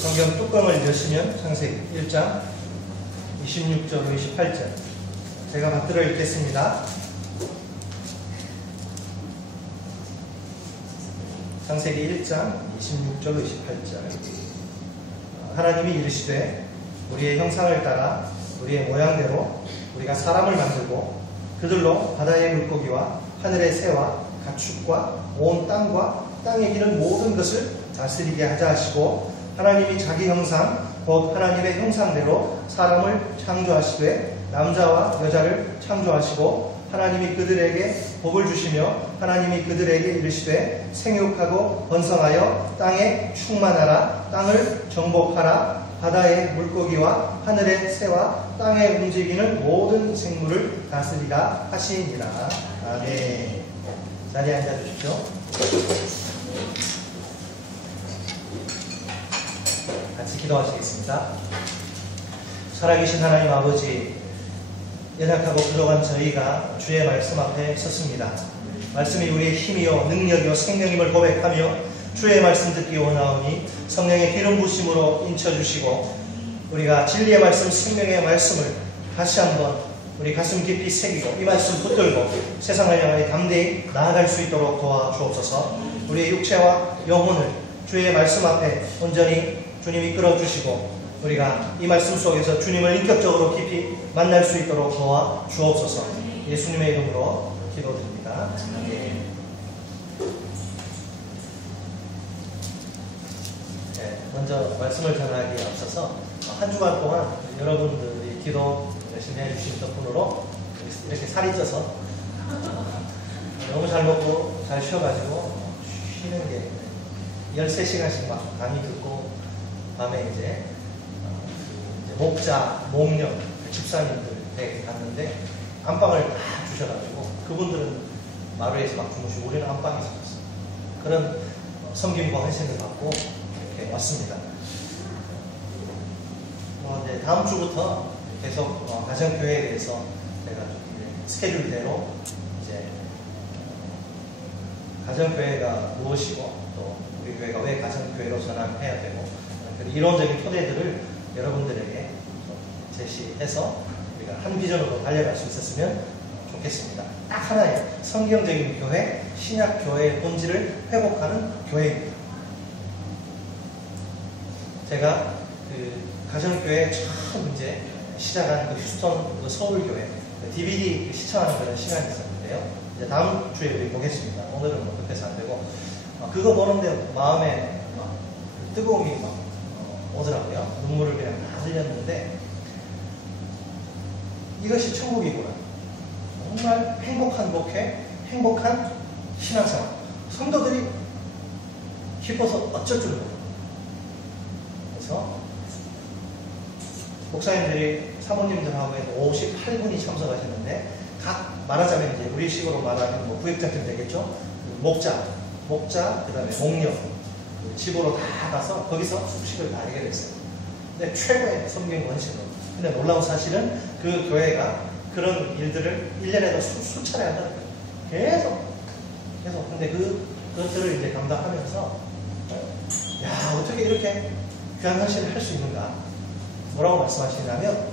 성경 뚜껑을 여시면 창세기 1장 26절 28절 제가 받들어 읽겠습니다. 창세기 1장 26절 28절 하나님이 이르시되 우리의 형상을 따라 우리의 모양대로 우리가 사람을 만들고 그들로 바다의 물고기와 하늘의 새와 가축과 온 땅과 땅에 기는 모든 것을 다스리게 하자 하시고 하나님이 자기 형상 곧 하나님의 형상대로 사람을 창조하시되 남자와 여자를 창조하시고 하나님이 그들에게 복을 주시며 하나님이 그들에게 이르시되 생육하고 번성하여 땅에 충만하라 땅을 정복하라 바다의 물고기와 하늘의 새와 땅에 움직이는 모든 생물을 다스리라 하시니라. 아멘. 자리에 앉아주십시오. 같이 기도하시겠습니다. 살아계신 하나님 아버지, 연약하고 부족한 저희가 주의 말씀 앞에 섰습니다. 말씀이 우리의 힘이요 능력이요 생명임을 고백하며 주의 말씀 듣기 원하오니 성령의 기름 부심으로 인쳐주시고 우리가 진리의 말씀 생명의 말씀을 다시 한번 우리 가슴 깊이 새기고 이 말씀 붙들고 세상을 향하여 담대히 나아갈 수 있도록 도와주옵소서. 우리의 육체와 영혼을 주의 말씀 앞에 온전히 주님이 끌어주시고 우리가 이 말씀 속에서 주님을 인격적으로 깊이 만날 수 있도록 도와주옵소서. 예수님의 이름으로 기도드립니다. 네, 먼저 말씀을 전하기에 앞서서 한 주간 동안 여러분들이 기도 열심히 해주신 덕분으로 이렇게 살이 쪄서 너무 잘 먹고 잘 쉬어가지고 쉬는 게 13시간씩 막 강의 듣고 밤에 이제 목자, 목련, 집사님들 댁에 갔는데 안방을 다 주셔가지고 그분들은 마루에서 막 주무시고 우리는 안방에서 잤어요. 그런 섬김과 헌신을 받고 이렇게 왔습니다. 이제 다음 주부터 계속 가정교회에 대해서 제가 스케줄대로 이제 가정교회가 무엇이고 또 우리 교회가 왜 가정교회로 전환해야 되고 이론적인 토대들을 여러분들에게 제시해서 우리가 한 비전으로 달려갈 수 있었으면 좋겠습니다. 딱 하나의 성경적인 교회, 신약 교회의 본질을 회복하는 교회입니다. 제가 그 가정교회 처음 이제 시작한 그 휴스턴 그 서울교회 DVD 시청하는 그런 시간이 있었는데요. 이제 다음 주에 우리 보겠습니다. 오늘은 뭐 급해서 안 되고 그거 보는데 마음에 뜨거움이 막 오더라고요. 눈물을 그냥 다 흘렸는데 이것이 천국이구나. 정말 행복한 목회, 행복한 신앙생활. 성도들이 기뻐서 어쩔 줄 몰라. 그래서 목사님들이 사모님들하고 해서 58분이 참석하셨는데 각 말하자면 이제 우리식으로 말하면 뭐 구역장쯤 되겠죠. 목자, 그 다음에 목련 집으로 다 가서 거기서 숙식을 다 하게 됐어요. 근데 최고의 섬경 원신으로. 근데 놀라운 사실은 그 교회가 그런 일들을 1년에도 수차례 한다는 거예요. 계속. 근데 그것들을 이제 감당하면서 야, 어떻게 이렇게 귀한 헌신을 할 수 있는가? 뭐라고 말씀하시냐면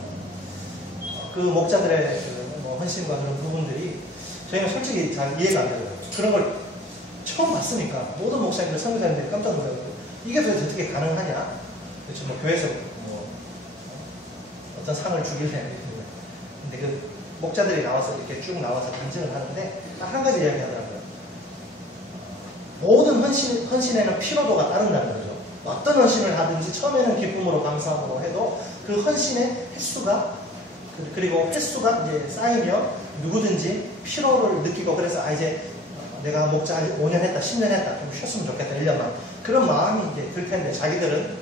그 목자들의 그 헌신과 그런 부분들이 저희는 솔직히 잘 이해가 안 돼요. 그런 걸 처음 봤으니까 모든 목사님들, 선교사님들이 깜짝 놀라고 이게 도대체 어떻게 가능하냐? 그렇죠. 뭐 교회에서 뭐 어떤 상을 주길래 근데 그 목자들이 나와서 이렇게 쭉 나와서 간증을 하는데 딱 한 가지 이야기 하더라고요. 모든 헌신에는 피로도가 따른다는 거죠. 어떤 헌신을 하든지 처음에는 기쁨으로 감사함으로 해도 그 헌신의 횟수가 그리고 횟수가 이제 쌓이면 누구든지 피로를 느끼고 그래서 이제 내가 목자 5년 했다, 10년 했다, 좀 쉬었으면 좋겠다, 1년만. 그런 마음이 이제 들 텐데 자기들은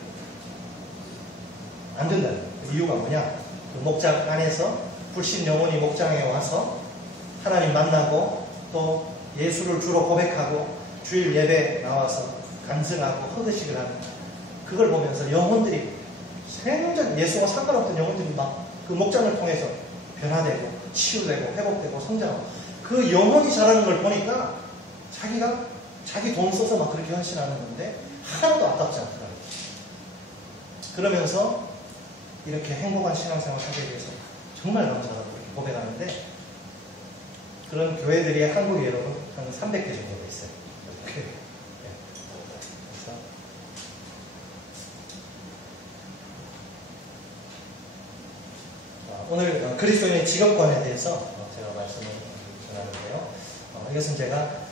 안 된다는 거예요. 이유가 뭐냐? 그 목장 안에서 불신 영혼이 목장에 와서 하나님 만나고 또 예수를 주로 고백하고 주일 예배 나와서 간증하고 허드식을 하는 그걸 보면서 영혼들이 생전 예수와 상관없던 영혼들이 막 그 목장을 통해서 변화되고 치유되고 회복되고 성장하고 그 영혼이 자라는 걸 보니까 자기가 자기 돈 써서 막 그렇게 헌신하는 건데 하나도 아깝지 않더라고요. 그러면서 이렇게 행복한 신앙생활을 하게 돼서 정말 감사하다고 고백하는데, 그런 교회들이 한국에 여러분 한 300개 정도가 있어요. 그래서 오늘 그리스도인의 직업관에 대해서 제가 말씀을 전하는데요. 이것은 제가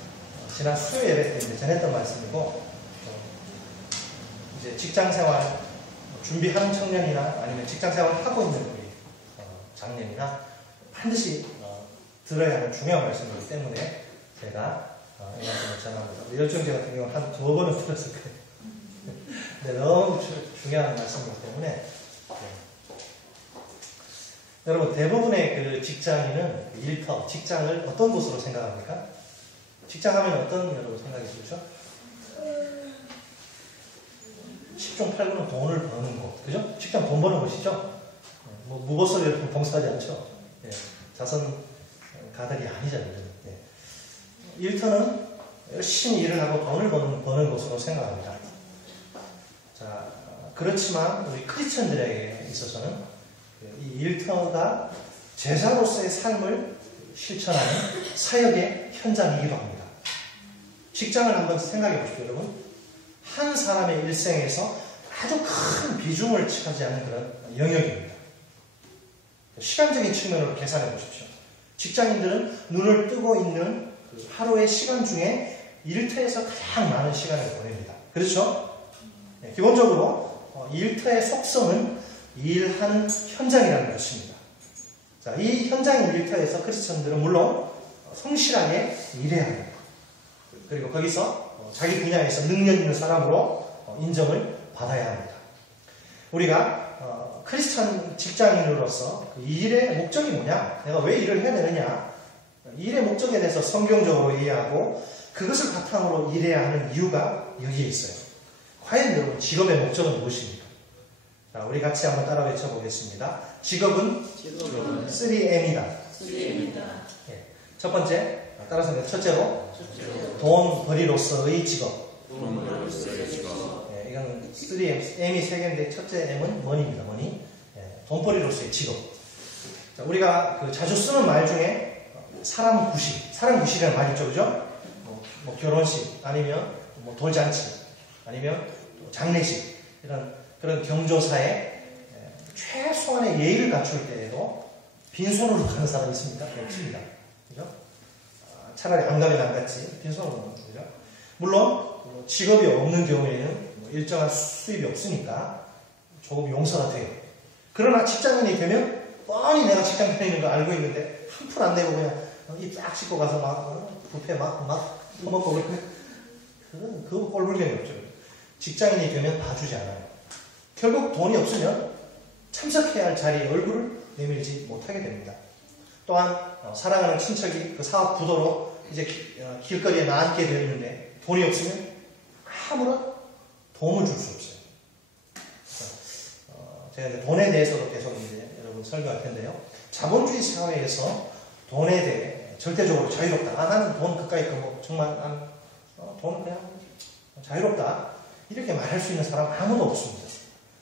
지난 수요 예배 때 전했던 말씀이고, 이제 직장생활 준비하는 청년이나 아니면 직장생활을 하고 있는 우리 장년이나 반드시 들어야 하는 중요한 말씀이기 때문에 제가 이 말씀을 전합니다. 열정제 같은 경우는 한 2번은 들었을 거예요. 근데 너무 중요한 말씀이기 때문에 여러분, 대부분의 그 직장인은 일터, 직장을 어떤 곳으로 생각합니까? 직장 하면 어떤 여러분 생각이 들죠? 10중 8구는 돈을 버는 곳, 그죠? 직장 돈 버는 곳이죠? 뭐 무보설 이렇게 봉사하지 않죠? 예, 자선 가들이 아니잖아요. 예. 일터는 열심히 일을 하고 돈을 버는 곳으로 생각합니다. 자, 그렇지만 우리 크리스천들에게 있어서는 이 일터가 제자로서의 삶을 실천하는 사역의 현장이기도 합니다. 직장을 한번 생각해 보십시오, 여러분. 한 사람의 일생에서 아주 큰 비중을 차지하는 그런 영역입니다. 시간적인 측면으로 계산해 보십시오. 직장인들은 눈을 뜨고 있는 그 하루의 시간 중에 일터에서 가장 많은 시간을 보냅니다. 그렇죠? 네, 기본적으로 일터의 속성은 일하는 현장이라는 것입니다. 자, 이 현장인 일터에서 크리스천들은 물론 성실하게 일해야 합니다. 그리고 거기서 자기 분야에서 능력 있는 사람으로 인정을 받아야 합니다. 우리가 크리스천 직장인으로서 그 일의 목적이 뭐냐? 내가 왜 일을 해야 되느냐? 일의 목적에 대해서 성경적으로 이해하고 그것을 바탕으로 일해야 하는 이유가 여기에 있어요. 과연 여러분, 직업의 목적은 무엇입니까? 자, 우리 같이 한번 따라 외쳐보겠습니다. 직업은 3M이다. 예. 첫 번째, 따라서 첫째로 돈벌이로서의 직업. 예, 이건 3M, M이 3개인데 첫째 M은 머니입니다. 머니. 예, 돈벌이로서의 직업. 자, 우리가 그 자주 쓰는 말 중에 사람 구실이라는 말이 있죠, 그죠? 뭐 결혼식, 아니면 뭐 돌잔치, 아니면 장례식, 이런 그런 경조사에 최소한의 예의를 갖출 때에도 빈손으로 가는 사람이 있습니까? 없습니다. 그죠? 차라리 안 가면 안 갔지. 빈손으로 가는 거죠. 물론 직업이 없는 경우에는 일정한 수입이 없으니까 조금 용서가 돼요. 그러나 직장인이 되면 뻔히 내가 직장 다니는 거 알고 있는데 한 푼 안 내고 그냥 입 쫙 씻고 가서 막 뷔페 막 퍼먹고 그러면 그거 꼴불견이 없죠. 직장인이 되면 봐주지 않아요. 결국 돈이 없으면 참석해야 할 자리에 얼굴을 내밀지 못하게 됩니다. 또한 사랑하는 친척이 그 사업 부도로 이제 길거리에 나앉게 되어 있는데 돈이 없으면 아무런 도움을 줄 수 없어요. 제가 이제 돈에 대해서도 계속 이제 여러분 설교할 텐데요. 자본주의 사회에서 돈에 대해 절대적으로 자유롭다. 나는 돈 그까이 끄고 정말 난 돈은 그냥 자유롭다. 이렇게 말할 수 있는 사람 아무도 없습니다.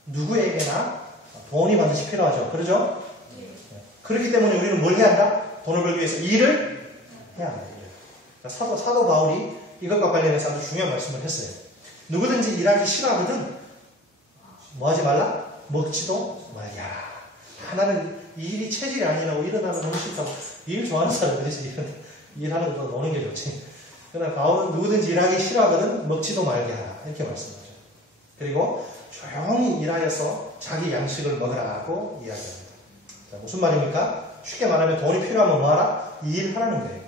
누구에게나 돈이 반드시 필요하죠. 그러죠? 네. 그렇기 때문에 우리는 뭘 해야 한다? 돈을 벌기 위해서 일을 해야 한다. 그러니까 사도 바울이 이것과 관련해서 아주 중요한 말씀을 했어요. 누구든지 일하기 싫어하거든 뭐 하지 말라? 먹지도 말야. 나는 이 일이 체질이 아니라고 일어나면 너무 싫다고. 일 좋아하는 사람들이 일하는 거 노는 게 좋지. 그러나 바울은 누구든지 일하기 싫어하거든 먹지도 말게 하라. 이렇게 말씀하죠. 그리고 조용히 일하여서 자기 양식을 먹으라고 이야기합니다. 자, 무슨 말입니까? 쉽게 말하면 돈이 필요하면 뭐하라? 이 일하라는 거예요.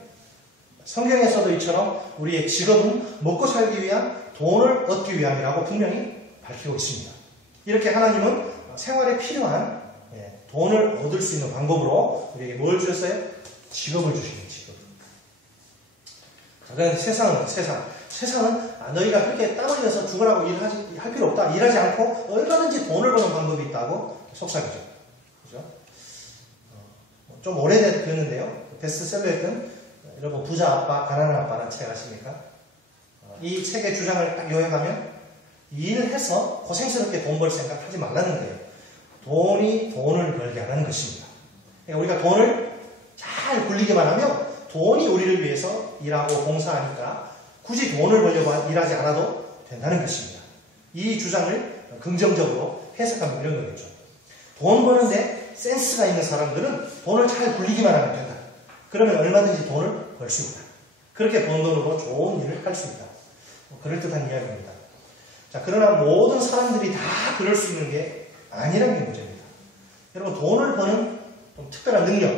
성경에서도 이처럼 우리의 직업은 먹고 살기 위한 돈을 얻기 위함이라고 분명히 밝히고 있습니다. 이렇게 하나님은 생활에 필요한 돈을 얻을 수 있는 방법으로 우리에게 뭘 주셨어요? 직업을 주시는 직업. 그런데 세상은 너희가 그렇게 땀 흘려서 죽으라고 할 필요 없다. 일하지 않고 얼마든지 돈을 버는 방법이 있다고 속삭이죠. 그죠? 좀 오래됐는데요. 베스트셀러였던 여러분 부자 아빠, 가난한 아빠라는 책 아십니까? 이 책의 주장을 딱 요약하면 일해서 고생스럽게 돈 벌 생각 하지 말라는 거예요. 돈이 돈을 벌게 하는 것입니다. 그러니까 우리가 돈을 잘 굴리기만 하면 돈이 우리를 위해서 일하고 봉사하니까 굳이 돈을 벌려고 일하지 않아도 된다는 것입니다. 이 주장을 긍정적으로 해석하면 이런 거겠죠. 돈 버는데 센스가 있는 사람들은 돈을 잘 굴리기만 하면 된다. 그러면 얼마든지 돈을 벌 수 있다. 그렇게 번 돈으로 좋은 일을 할 수 있다. 그럴듯한 이야기입니다. 자, 그러나 모든 사람들이 다 그럴 수 있는 게 아니라는 게 문제입니다. 여러분, 돈을 버는 좀 특별한 능력,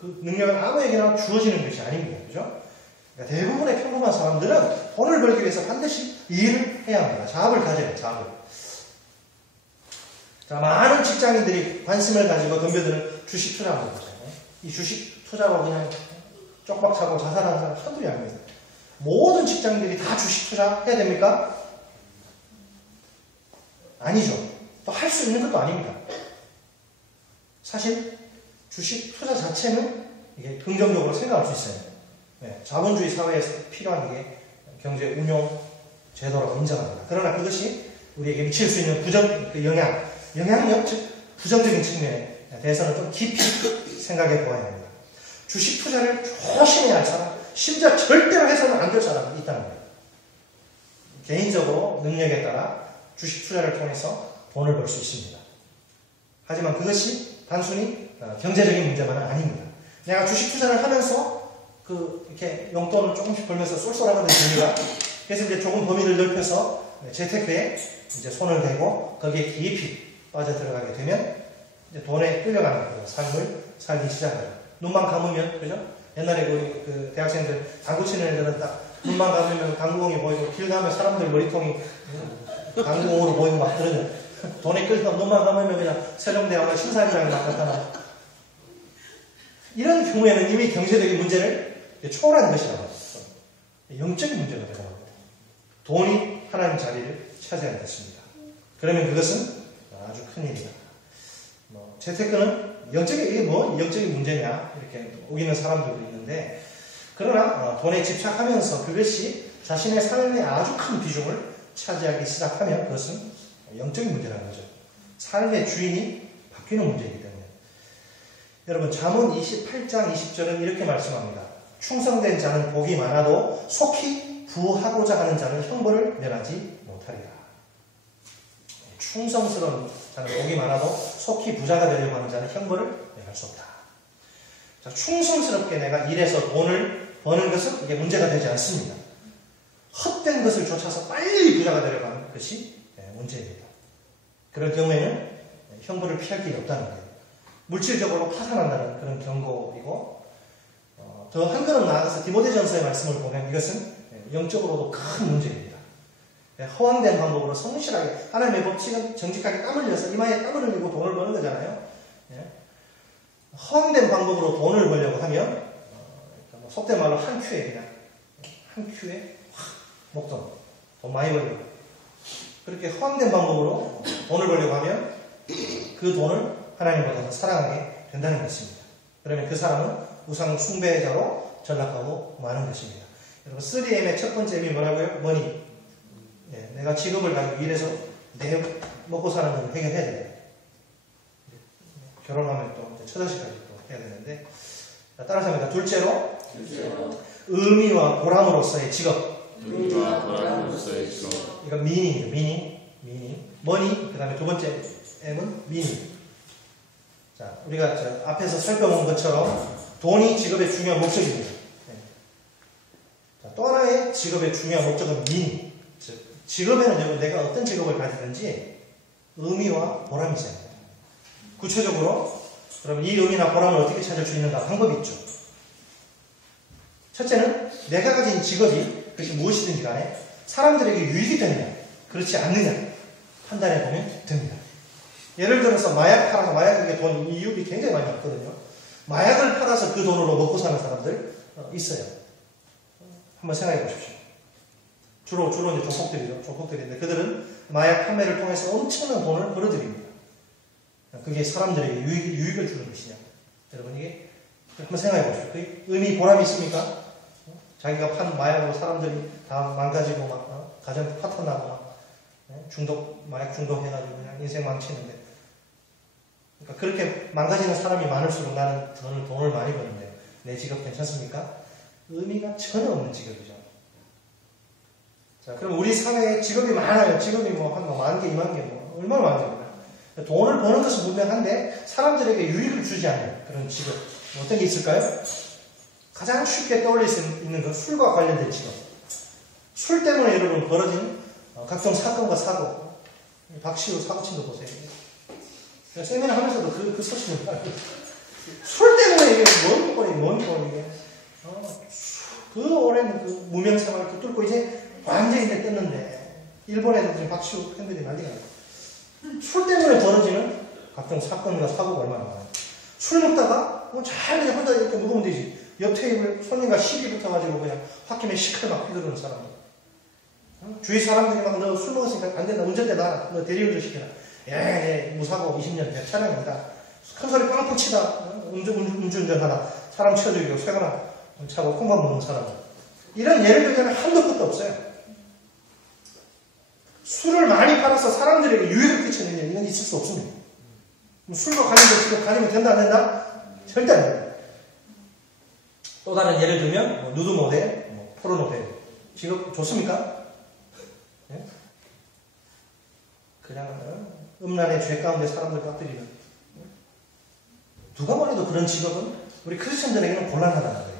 그 능력은 아무에게나 주어지는 것이 아닙니다. 그죠? 그러니까 대부분의 평범한 사람들은 돈을 벌기 위해서 반드시 일을 해야 합니다. 잡을 가져야 해요, 잡을. 자, 많은 직장인들이 관심을 가지고 덤벼드는 주식 투자입니다. 이 주식 투자로 그냥 쪽박 차고 자살하는 사람 한둘이 아닙니다. 모든 직장인들이 다 주식 투자 해야 됩니까? 아니죠. 또 할 수 있는 것도 아닙니다. 사실 주식 투자 자체는 이게 긍정적으로 생각할 수 있어요. 네, 자본주의 사회에서 필요한 게 경제 운용 제도라고 인정합니다. 그러나 그것이 우리에게 미칠 수 있는 영향력, 즉 부정적인 측면에 대해서는 좀 깊이 생각해 보아야 합니다. 주식 투자를 조심해야 할 사람, 심지어 절대로 해서는 안 될 사람이 있다는 거예요. 개인적으로 능력에 따라 주식 투자를 통해서 돈을 벌 수 있습니다. 하지만 그것이 단순히 경제적인 문제만은 아닙니다. 내가 주식 투자를 하면서 이렇게 용돈을 조금씩 벌면서 쏠쏠하거든요, 재미가. 그래서 이제 조금 범위를 넓혀서 재테크에 이제 손을 대고 거기에 깊이 빠져들어가게 되면 이제 돈에 끌려가는 그 삶을 살기 시작해요. 눈만 감으면, 그죠? 옛날에 그 대학생들 당구 치는 애들은 딱 눈만 감으면 당구공이 보이고 길 가면 사람들 머리통이 당구공으로 보이고 막 그러죠. 돈에 끌려서 눈만 감으면 그냥 세종대왕의 신사임당이 막 나타나. 이런 경우에는 이미 경제적인 문제를 초월한 것이라고 했어요. 영적인 문제가 되더라고요. 돈이 하나님 자리를 차지하는 것입니다. 그러면 그것은 아주 큰일이다. 재테크는 이게 영적인 문제냐 이렇게 우기는 사람들도 있는데, 그러나 돈에 집착하면서 그것이 자신의 삶에 아주 큰 비중을 차지하기 시작하면 그것은 영적인 문제라는 거죠. 삶의 주인이 바뀌는 문제이기 때문에. 여러분, 잠언 28장 20절은 이렇게 말씀합니다. 충성된 자는 복이 많아도 속히 부하고자 하는 자는 형벌을 면하지 못하리라. 충성스러운 자는 복이 많아도 속히 부자가 되려고 하는 자는 형벌을 면할 수 없다. 자, 충성스럽게 내가 일해서 돈을 버는 것은 이게 문제가 되지 않습니다. 헛된 것을 쫓아서 빨리 부자가 되려고 하는 것이 문제입니다. 그런 경우에는 형벌을 피할 길이 없다는 거예요. 물질적으로 파산한다는 그런 경고이고, 더 한 걸음 나아가서 디모데전서의 말씀을 보면 이것은 영적으로도 큰 문제입니다. 허황된 방법으로 성실하게 하나님의 법칙은 정직하게 땀을 흘려서 이마에 땀을 흘리고 돈을 버는 거잖아요. 허황된 방법으로 돈을 벌려고 하면 속된 말로 한 큐에 확 목돈 돈 많이 벌려고, 그렇게 허황된 방법으로 돈을 벌려고 하면 그 돈을 하나님보다 더 사랑하게 된다는 것입니다. 그러면 그 사람은 우상 숭배자로 전락하고 마는 것입니다. 여러분, 3M의 첫 번째 M이 뭐라고요? 머니. 내가 직업을 가지고 일해서 내 먹고 사는 건 해결해야 돼요. 결혼하면 또 처자식까지 또 해야 되는데, 따라서 합니다. 둘째로 의미와 보람으로서의 직업. 의미와 보람으로서의 직업. 이건 미닝이에요. 미닝. 머니. 그 다음에 두 번째 M은 미닝. 자, 우리가 앞에서 살펴본 것처럼 돈이 직업의 중요한 목적입니다. 자, 또 하나의 직업의 중요한 목적은 미닝. 즉, 직업에는 여러분 내가 어떤 직업을 가지든지 의미와 보람이 있어야 합니다. 구체적으로 그럼 이 의미나 보람을 어떻게 찾을 수 있는가? 방법이 있죠. 첫째는 내가 가진 직업이 그것이 무엇이든지 간에 사람들에게 유익이 되느냐 그렇지 않느냐 판단해 보면 됩니다. 예를 들어서 마약 팔아서 마약에게 돈 이익이 굉장히 많이 났거든요. 마약을 팔아서 그 돈으로 먹고 사는 사람들 있어요. 한번 생각해 보십시오. 주로 이제 조폭들인데 그들은 마약 판매를 통해서 엄청난 돈을 벌어들입니다. 그게 사람들에게 유익을 주는 것이냐? 여러분, 이게 한번 생각해 보십시오. 그게 의미 보람이 있습니까? 자기가 판 마약으로 사람들이 다 망가지고 막 가정 파탄나고 막 마약 중독 해가지고 그냥 인생 망치는데. 그러니까 그렇게 망가지는 사람이 많을수록 나는 돈을 많이 버는데 내 직업 괜찮습니까? 의미가 전혀 없는 직업이죠. 자, 그럼 우리 사회에 직업이 많아요. 직업이 뭐 한 10,000개, 20,000개, 뭐 얼마나 많습니까? 돈을 버는 것은 분명한데 사람들에게 유익을 주지 않는 그런 직업. 어떤 게 있을까요? 가장 쉽게 떠올릴 수 있는 건 술과 관련된 직업. 술 때문에 여러분 벌어진 각종 사건과 사고. 박시우 사고친도 보세요. 세미나 하면서도 그 소식을 알고. 술 때문에 이게 뭔 꼴이게. 그 오랜 그 무명 생활을 뚫고 이제 완전히 이제 떴는데 일본에도 지금 박시우 팬들이 난리가 나요. 술 때문에 벌어지는 각종 사건과 사고가 얼마나 많아요. 술 먹다가 잘 그냥 혼자 이렇게 먹으면 되지. 옆 테이블 손님과 시비 붙어가지고 그냥 홧김에 시칼 막 휘두르는 사람들. 주위 사람들이 막 너 술 먹었으니까 안 된다. 운전대 놔라. 너 대리운전 시켜라. 예, 무사고 20년 된 차량입니다. 큰 소리 빵빵 치다. 음주운전 하나. 사람 치워주기로 쇠거나 차고 콩밥 먹는 사람들. 이런 예를 들면 한도 끝도 없어요. 술을 많이 팔아서 사람들에게 유익을 끼치는 일, 이건 있을 수 없습니다. 술과 관련된 직업 가지면 된다, 안 된다? 절대 안 된다. 또 다른 예를 들면, 누드 모델, 포르노 배우. 직업 좋습니까? 네? 그냥, 음란의 죄 가운데 사람들 빠뜨리는. 누가 뭐래도 그런 직업은 우리 크리스천들에게는 곤란하다는 거예요.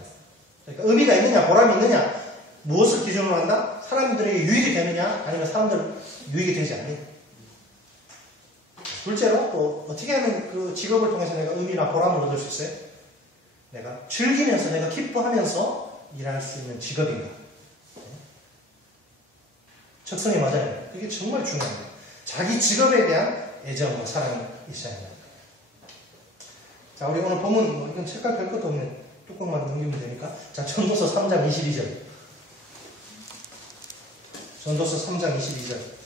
그러니까 의미가 있느냐, 보람이 있느냐, 무엇을 기준으로 한다? 사람들에게 유익이 되느냐, 아니면 사람들 유익이 되지 않느냐. 둘째로, 또 어떻게 하면 그 직업을 통해서 내가 의미나 보람을 얻을 수 있어요? 내가 즐기면서, 내가 기뻐하면서 일할 수 있는 직업인가. 적성이 맞아요. 그게 정말 중요합니다. 자기 직업에 대한 애정과 사랑이 있어야 합니다. 자, 우리 오늘 본문, 이건 책갈 별것도 없네. 뚜껑만 넘기면 되니까. 자, 전도서 3장 22절. 전도서 3장 22절.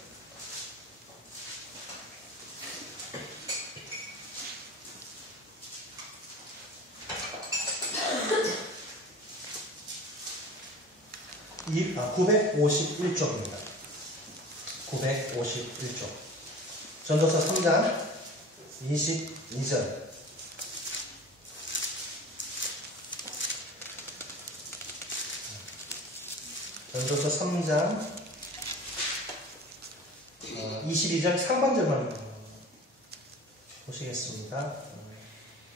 이 951쪽입니다. 951쪽. 전도서 3장 22절. 전도서 3장 22절 상반절만 보시겠습니다.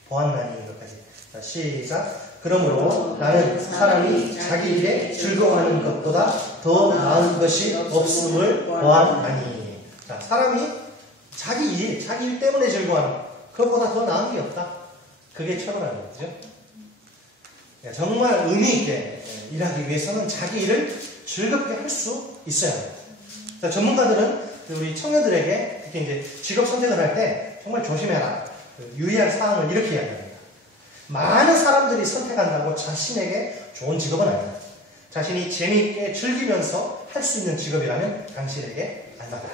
보았나니 이것까지. 자, 시작. 그러므로 나는 사람이 자기 일에 즐거워하는 것보다 더 나은 것이 없음을 보았나니. 자, 사람이 자기 일 때문에 즐거워하는 그것보다 더 나은 게 없다. 그게 철학이라는 거죠. 정말 의미 있게 일하기 위해서는 자기 일을 즐겁게 할 수 있어야 합니다. 자, 전문가들은 우리 청년들에게 특히 이제 직업 선택을 할 때 정말 조심해라. 유의할 사항을 이렇게 이야기합니다. 많은 사람들이 선택한다고 자신에게 좋은 직업은 아니다. 자신이 재미있게 즐기면서 할 수 있는 직업이라면 당신에게 안 맞다.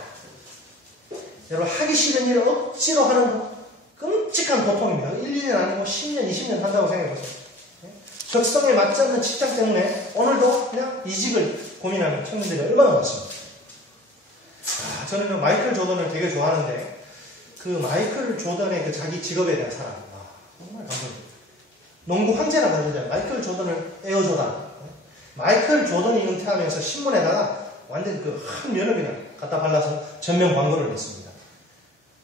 여러분, 하기 싫은 일을 억지로 하는 끔찍한 고통입니다. 1, 2년 아니고 10년, 20년 한다고 생각해보세요. 적성에 맞지 않는 직장 때문에 오늘도 그냥 이직을 고민하는 청년들이 얼마나 많습니다. 저는 마이클 조던을 되게 좋아하는데 그 마이클 조던의 그 자기 직업에 대한 사랑, 정말 감동입니다. 농구 황제라고 하잖아요. 마이클 조던을 에어조단. 마이클 조던이 은퇴하면서 신문에다가 완전 그 한 면을 그냥 갖다 발라서 전면 광고를 냈습니다.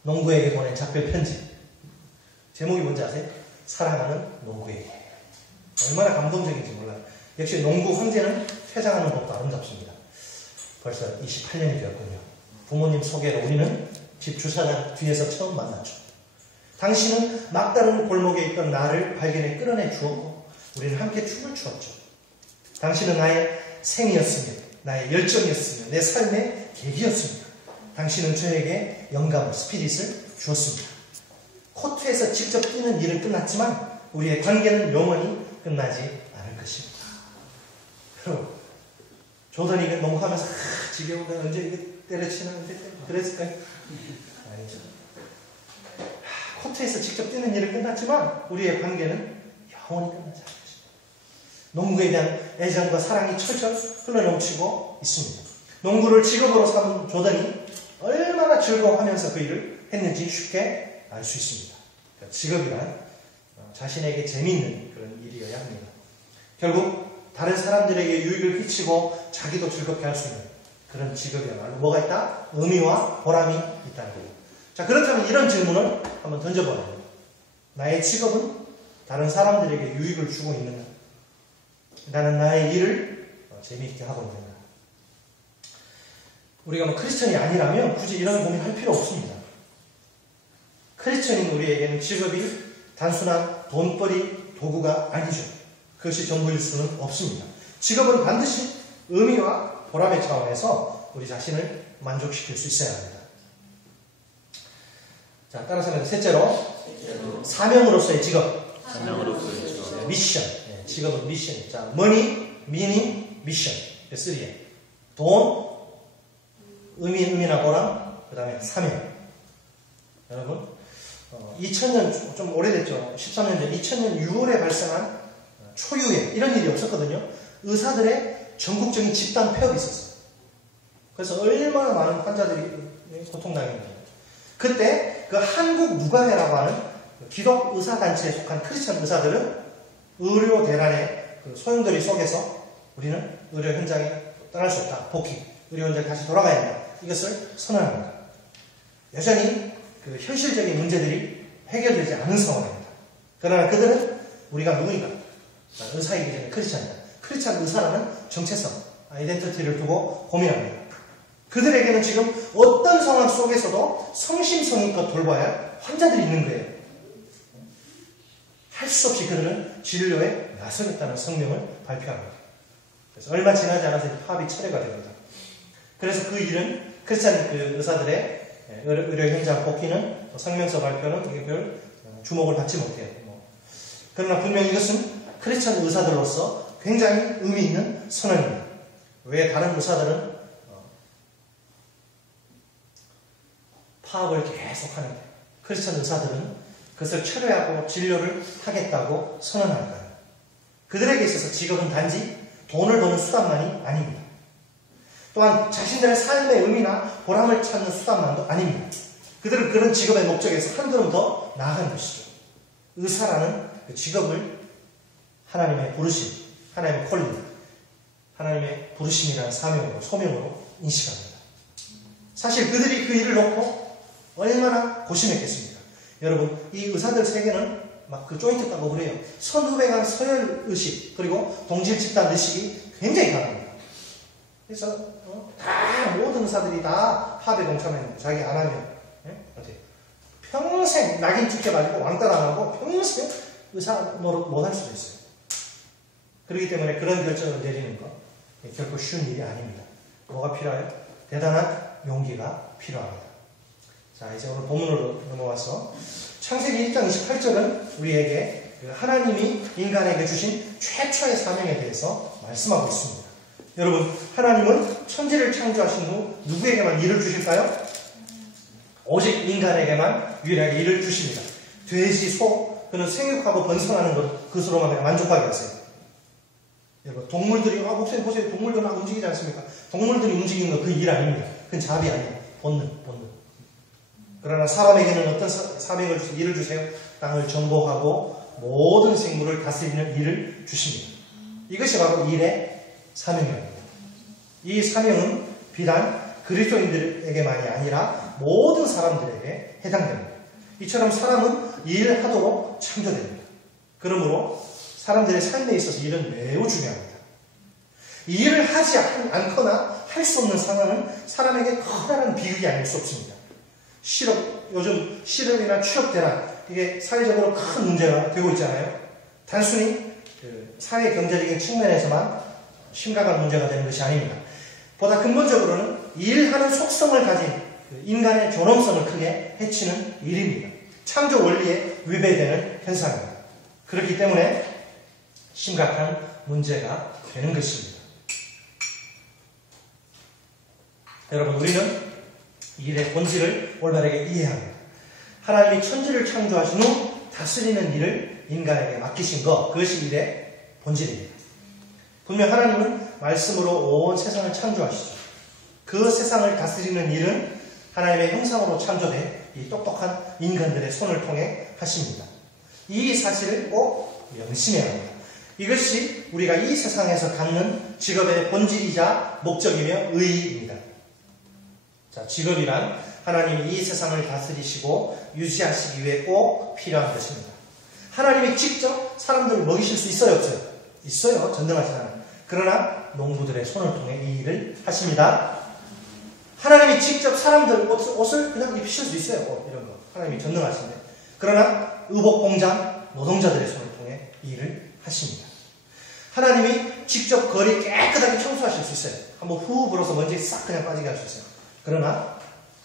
농구에게 보낸 작별 편지. 제목이 뭔지 아세요? 사랑하는 농구에게. 얼마나 감동적인지 몰라요. 역시 농구 황제는 퇴장하는 법도 아름답습니다. 벌써 28년이 되었군요. 부모님 소개로 우리는 집 주차장 뒤에서 처음 만났죠. 당신은 막다른 골목에 있던 나를 발견해 끌어내 주었고 우리는 함께 춤을 추었죠. 당신은 나의 생이었으며 나의 열정이었으며 내 삶의 계기였습니다. 당신은 저에게 영감, 스피릿을 주었습니다. 코트에서 직접 뛰는 일은 끝났지만 우리의 관계는 영원히 끝나지 않을 것입니다. 여러분, 조던이 농구하면서 지겨운데 언제 이게 때려치나 그랬을까요? 아니죠. 코트에서 직접 뛰는 일은 끝났지만 우리의 관계는 영원히 끝나지 않을 것입니다. 농구에 대한 애정과 사랑이 철철 흘러넘치고 있습니다. 농구를 직업으로 삼은 조던이 얼마나 즐거워하면서 그 일을 했는지 쉽게 알 수 있습니다. 그러니까 직업이란 자신에게 재미있는 그런 일이어야 합니다. 결국 다른 사람들에게 유익을 끼치고 자기도 즐겁게 할 수 있는 그런 직업이야말로 뭐가 있다? 의미와 보람이 있다는 거예요. 자, 그렇다면 이런 질문을 한번 던져보아요. 나의 직업은 다른 사람들에게 유익을 주고 있는가? 나는 나의 일을 재미있게 하고 있는가? 우리가 뭐 크리스천이 아니라면 굳이 이런 고민할 필요 없습니다. 크리스천인 우리에게는 직업이 단순한 돈벌이 도구가 아니죠. 그것이 전부일 수는 없습니다. 직업은 반드시 의미와 보람의 차원에서 우리 자신을 만족시킬 수 있어야 합니다. 자, 따라서 셋째로 사명으로서의 직업. 사명으로서의 직업. 미션. 직업은 미션. 자, money, meaning, mission. 3에. 돈, 의미나 보람, 그 다음에 사명. 여러분, 2000년, 좀 오래됐죠. 13년 전, 2000년 6월에 발생한 초유의, 이런 일이 없었거든요. 의사들의 전국적인 집단 폐업이 있었어요. 그래서 얼마나 많은 환자들이 고통당했는지. 그때 그 한국 누가회라고 하는 기독 의사단체에 속한 크리스천 의사들은 의료 대란의 그 소용돌이 속에서 우리는 의료 현장에 떠날 수 없다. 복귀. 의료 현장에 다시 돌아가야 한다. 이것을 선언합니다. 여전히 그 현실적인 문제들이 해결되지 않은 상황입니다. 그러나 그들은 우리가 누구인가? 의사이기 전에 크리스찬이다. 크리스찬 의사라는 정체성, 아이덴티티를 두고 고민합니다. 그들에게는 지금 어떤 상황 속에서도 성심성의껏 돌봐야 환자들이 있는 거예요. 할 수 없이 그들은 진료에 나서겠다는 성명을 발표합니다. 그래서 얼마 지나지 않아서 파업이 철회가 됩니다. 그래서 그 일은 크리스찬 그 의사들의 의료 현장 복귀는 성명서 발표는 이게 별 주목을 받지 못해요. 그러나 분명히 이것은 크리스찬 의사들로서 굉장히 의미 있는 선언입니다. 왜 다른 의사들은 파업을 계속하는데 크리스찬 의사들은 그것을 철회하고 진료를 하겠다고 선언할까요? 그들에게 있어서 직업은 단지 돈을 버는 수단만이 아닙니다. 또한 자신들의 삶의 의미나 보람을 찾는 수단만도 아닙니다. 그들은 그런 직업의 목적에서 한 걸음 더 나아간 것이죠. 의사라는 그 직업을 하나님의 부르심, 하나님의 콜링, 하나님의 부르심이라는 사명으로, 소명으로 인식합니다. 사실 그들이 그 일을 놓고 얼마나 고심했겠습니까? 여러분, 이 의사들 세계는 막 그 조인트 따고 그래요. 선후배간 서열 의식, 그리고 동질 집단 의식이 굉장히 강합니다. 그래서 다 모든 의사들이 다 파업에 동참했는데 자기 안 하면 어때요? 평생 낙인 찍혀가지고 왕따 안 하고 평생 의사 못할 수도 있어요. 그렇기 때문에 그런 결정을 내리는 거 결코 쉬운 일이 아닙니다. 뭐가 필요해요? 대단한 용기가 필요합니다. 자, 이제 오늘 본문으로 넘어와서 창세기 1장 28절은 우리에게 하나님이 인간에게 주신 최초의 사명에 대해서 말씀하고 있습니다. 여러분, 하나님은 천지를 창조하신 후 누구에게만 일을 주실까요? 오직 인간에게만 유일하게 일을 주십니다. 돼지, 소, 그는 생육하고 번성하는 것으로만 그냥 만족하게 하세요. 여러분, 동물들이, 목사님 보세요. 동물들 막 움직이지 않습니까? 동물들이 움직이는 거 그 일 아닙니다. 그건 자비 아니에요. 본능. 그러나 사람에게는 어떤 사명을 주세요? 일을 주세요? 땅을 정복하고 모든 생물을 다스리는 일을 주십니다. 이것이 바로 일의 사명입니다. 이 사명은 비단 그리스도인들에게만이 아니라 모든 사람들에게 해당됩니다. 이처럼 사람은 일하도록 창조됩니다. 그러므로 사람들의 삶에 있어서 일은 매우 중요합니다. 일을 하지 않거나 할 수 없는 상황은 사람에게 커다란 비극이 아닐 수 없습니다. 요즘 실업이나 취업 대란, 이게 사회적으로 큰 문제가 되고 있잖아요. 단순히 사회 경제적인 측면에서만 심각한 문제가 되는 것이 아닙니다. 보다 근본적으로는 일하는 속성을 가진 인간의 존엄성을 크게 해치는 일입니다. 창조 원리에 위배되는 현상입니다. 그렇기 때문에 심각한 문제가 되는 것입니다. 여러분, 우리는 일의 본질을 올바르게 이해해야 합니다. 하나님이 천지를 창조하신 후 다스리는 일을 인간에게 맡기신 것, 그것이 일의 본질입니다. 분명 하나님은 말씀으로 온 세상을 창조하시죠. 그 세상을 다스리는 일은 하나님의 형상으로 창조된 이 똑똑한 인간들의 손을 통해 하십니다. 이 사실을 꼭 명심해야 합니다. 이것이 우리가 이 세상에서 갖는 직업의 본질이자 목적이며 의의입니다. 자, 직업이란 하나님이 이 세상을 다스리시고 유지하시기 위해 꼭 필요한 것입니다. 하나님이 직접 사람들을 먹이실 수 있어요, 없어요? 있어요, 전능하신 하나님. 그러나 농부들의 손을 통해 이 일을 하십니다. 하나님이 직접 사람들 옷을 그냥 입히실 수 있어요, 이런 거. 하나님이 전능하신데. 그러나 의복공장 노동자들의 손을 통해 이 일을 하십니다. 하나님이 직접 거리 깨끗하게 청소하실 수 있어요. 한번 후 불어서 먼지 싹 그냥 빠지게 할 수 있어요. 그러나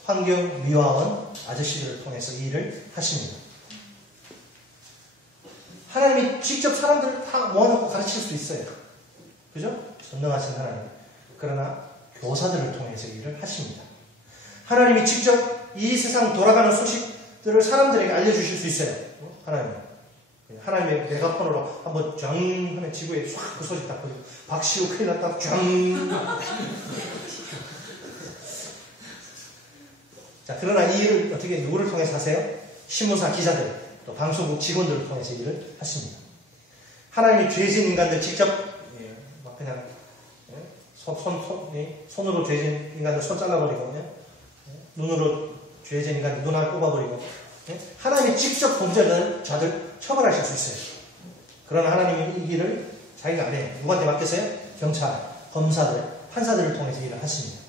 환경미화원 아저씨들을 통해서 이 일을 하십니다. 하나님이 직접 사람들을 다 모아놓고 가르칠 수 있어요. 그죠? 전능하신 하나님. 그러나 교사들을 통해서 이 일을 하십니다. 하나님이 직접 이 세상 돌아가는 소식들을 사람들에게 알려주실 수 있어요. 하나님의 메가폰으로 한번 쫙 하면 지구에 쫙 그 소식 딱 보죠. 박시우 큰일 났다. 쫙. 자, 그러나 이 일을 어떻게 누구를 통해서 하세요? 신문사 기자들, 또 방송국 직원들을 통해서 이 일을 하십니다. 하나님이 죄진 인간들 직접 막 그냥 손으로 죄진 인간들 손 잘라버리고 눈으로 죄진 인간들 눈 하나 뽑아버리고 하나님이 직접 범죄자들 처벌하실 수 있어요. 그러나 하나님이 이 일을 자기가 안 해요. 누구한테 맡겼어요? 경찰, 검사들, 판사들을 통해서 일을 하십니다.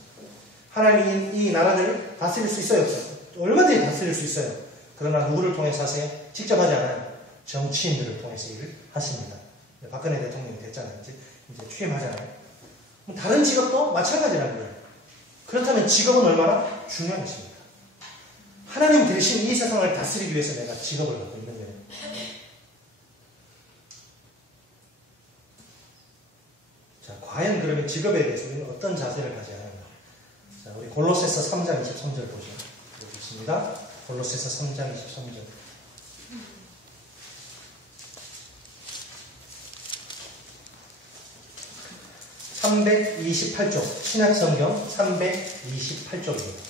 하나님이 이 나라를 다스릴 수 있어요, 없어요? 얼마든지 다스릴 수 있어요. 그러나 누구를 통해서 하세요? 직접 하지 않아요. 정치인들을 통해서 일을 하십니다. 박근혜 대통령이 됐잖아요. 이제 취임하잖아요. 다른 직업도 마찬가지라는 거예요. 그렇다면 직업은 얼마나 중요한 것입니다. 하나님 대신 이 세상을 다스리기 위해서 내가 직업을 갖고 있는 거예요. 자, 과연 그러면 직업에 대해서 우리는 어떤 자세를 가져야 하는가? 자, 우리 골로새서 3장 23절 보겠습니다. 골로새서 3장 23절. (328쪽) 신약성경 328쪽입니다.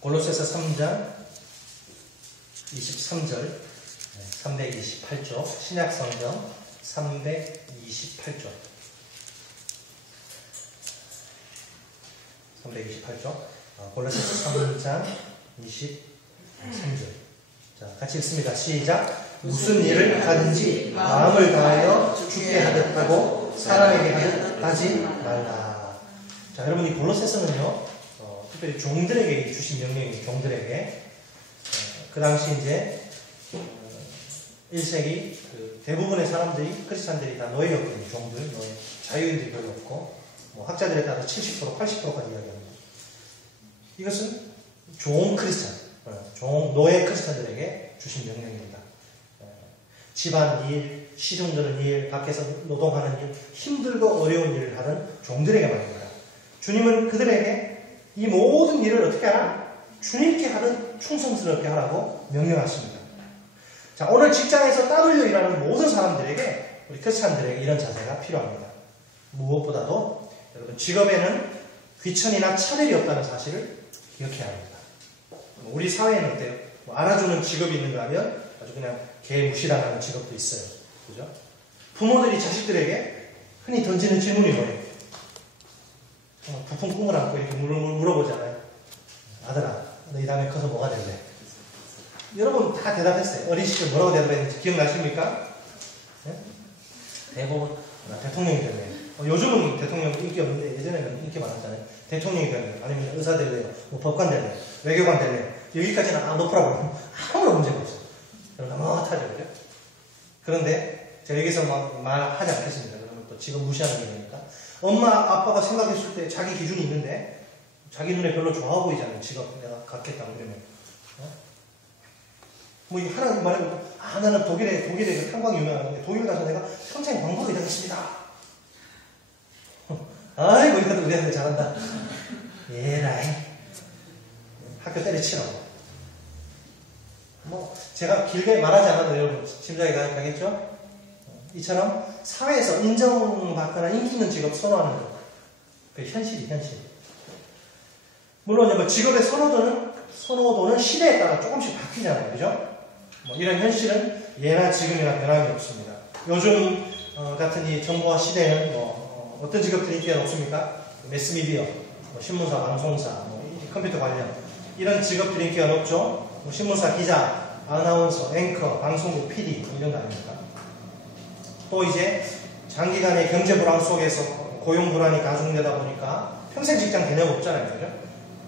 골로새서 3장 23절 328쪽 신약성경 328쪽 328쪽 골로새서 3장 23절 자, 같이 읽습니다. 시작. 무슨 일을 하든지 마음을 다하여 주께 하듯 하고 사람에게 하듯 하지 말라. 자, 여러분 이 골로새서는요 특별히 종들에게 주신 명령이 종들에게 그 당시 이제 1세기 대부분의 사람들이 크리스찬들이 다 노예였거든요. 종들, 노예. 자유인들이 별로 없고 뭐 학자들에 따라 70%, 80%까지 이야기합니다. 이것은 종 크리스찬, 노예 크리스찬들에게 주신 명령입니다. 집안 일, 시중 드는 일, 밖에서 노동하는 일, 힘들고 어려운 일을 하는 종들에게 말입니다. 주님은 그들에게 이 모든 일을 어떻게 하라? 주님께 하듯 충성스럽게 하라고 명령하십니다. 자, 오늘 직장에서 땀 흘려 일하는 모든 사람들에게, 우리 크리스찬들에게 이런 자세가 필요합니다. 무엇보다도 여러분 직업에는 귀천이나 차별이 없다는 사실을 기억해야 합니다. 우리 사회는 어때요? 뭐 알아주는 직업이 있는가 하면 아주 그냥 개무시당하는 직업도 있어요. 그죠? 부모들이 자식들에게 흔히 던지는 질문이 뭐예요? 부푼 꿈을 안고 이렇게 물어보잖아요. 아들아, 너 이 다음에 커서 뭐가 될래? 여러분 다 대답했어요. 어린 시절 뭐라고 대답했는지 기억나십니까? 네? 대부분 대통령이 될래요. 요즘은 대통령 인기 없는데 예전에는 인기 많았잖아요. 대통령이 될래요. 아니면 의사 될래요. 뭐 법관 될래요. 외교관 될래요. 여기까지는 높으라고 아무런 문제가 없어요. 그러면 타죠. 그죠? 그런데 제가 여기서 말하지 않겠습니다. 그러면 또 지금 무시하는 일이니까. 엄마, 아빠가 생각했을 때 자기 기준이 있는데 자기 눈에 별로 좋아 보이지 않는 직업 내가 갖겠다 그러면 뭐 하나 말해보면 나는 독일에 탄광이 유명한데 독일 가서 내가 평생 광부가 되겠습니다. 아이고 이것도 우리 아들 잘한다. 예라이 학교 때려치라고. 뭐 제가 길게 말하지 않아도 여러분 짐작이 가겠죠? 이처럼 사회에서 인정받거나 인기 있는 직업 선호하는 것. 그 현실. 물론 뭐 직업의 선호도는 시대에 따라 조금씩 바뀌잖아요. 그죠? 뭐 이런 현실은 예나 지금이나 변함이 없습니다. 요즘 같은 이 정보화 시대에는 어떤 직업들이 인기가 높습니까? 매스미디어, 뭐 신문사, 방송사, 뭐 컴퓨터 관련 이런 직업들이 인기가 높죠. 뭐 신문사 기자, 아나운서, 앵커, 방송국 PD 이런 거 아닙니까? 또 이제 장기간의 경제 불황 속에서 고용 불안이 가중되다 보니까 평생 직장 개념 없잖아요. 그죠?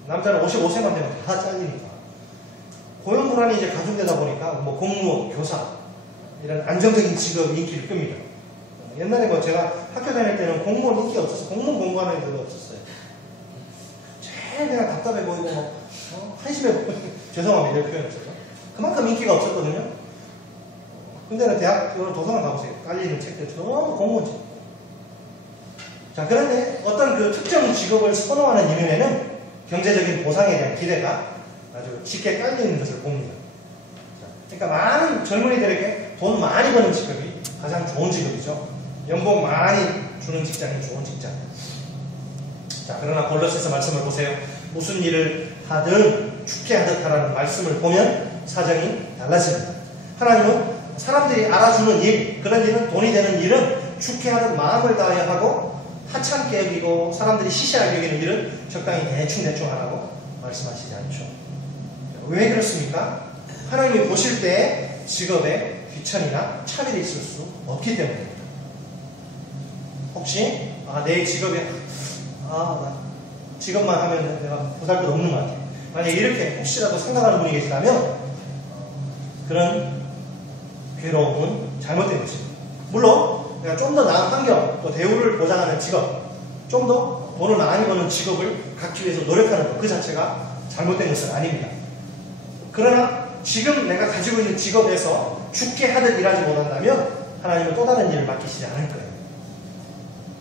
남자는 55세만 되면 다 잘리니까. 고용 불안이 이제 가중되다 보니까 뭐 공무원, 교사 이런 안정적인 직업이 인기를 끕니다. 옛날에 뭐 제가 학교 다닐 때는 공무원 인기 없었어요. 공무원 공부하는 애들 없었어요. 제일 그냥 답답해 보이고 한심해 보이고 죄송합니다. 이런 표현을 써서. 그만큼 인기가 없었거든요. 근데 대학교는 도서관 가보세요. 깔리는 책들 전부 공무원 책. 자, 그런데 어떤 그 특정 직업을 선호하는 이면에는 경제적인 보상에 대한 기대가 아주 쉽게 깔려있는 것을 봅니다. 그러니까 많은 젊은이들에게 돈 많이 버는 직업이 가장 좋은 직업이죠. 연봉 많이 주는 직장이 좋은 직장. 자, 그러나 골로새서 말씀을 보세요. 무슨 일을 하든 죽게 하듯 하라는 말씀을 보면 사정이 달라집니다. 하나님은 사람들이 알아주는 일, 그런 일은 돈이 되는 일은 죽게 하듯 마음을 다해야 하고 하찮게 여기고 사람들이 시시하게 여기는 일은 적당히 대충 하라고 말씀하시지 않죠. 왜 그렇습니까? 하나님이 보실 때 직업에 귀천이나 차별이 있을 수 없기 때문입니다. 혹시 내 직업에 나 직업만 하면 내가 보잘 것 없는 것 같아요. 만약에 이렇게 혹시라도 생각하는 분이 계시다면 그런 괴로움은 잘못된 것입니다. 물론 내가 좀 더 나은 환경, 또 대우를 보장하는 직업, 좀 더 돈을 많이 버는 직업을 갖기 위해서 노력하는 것, 그 자체가 잘못된 것은 아닙니다. 그러나 지금 내가 가지고 있는 직업에서 죽게 하듯 일하지 못한다면 하나님은 또 다른 일을 맡기시지 않을 거예요.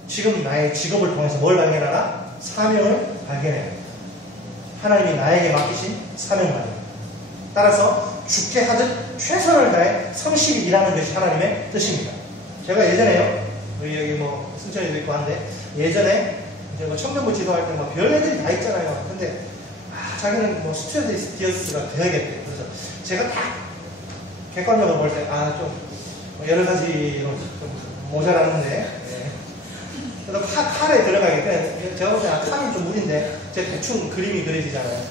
지금 나의 직업을 통해서 뭘 발견하라? 사명을 발견해야 합니다. 하나님이 나에게 맡기신 사명을 발견합니다. 따라서 죽게 하듯 최선을 다해 성실히 일하는 것이 하나님의 뜻입니다. 제가 예전에요, 우리 여기 뭐 순천에도 있고 한데, 예전에 이제 뭐 청년부 지도할 때 뭐 별애들이 다 있잖아요. 근데 자기는 뭐 스튜어디스가 돼야겠대. 그래서 제가 딱 객관적으로 볼 때 좀 여러 가지로 좀 모자랐는데, 그래서 칼에 들어가니까 제가 볼 때 칼이 좀 무리인데 제 대충 그림이 그려지잖아요.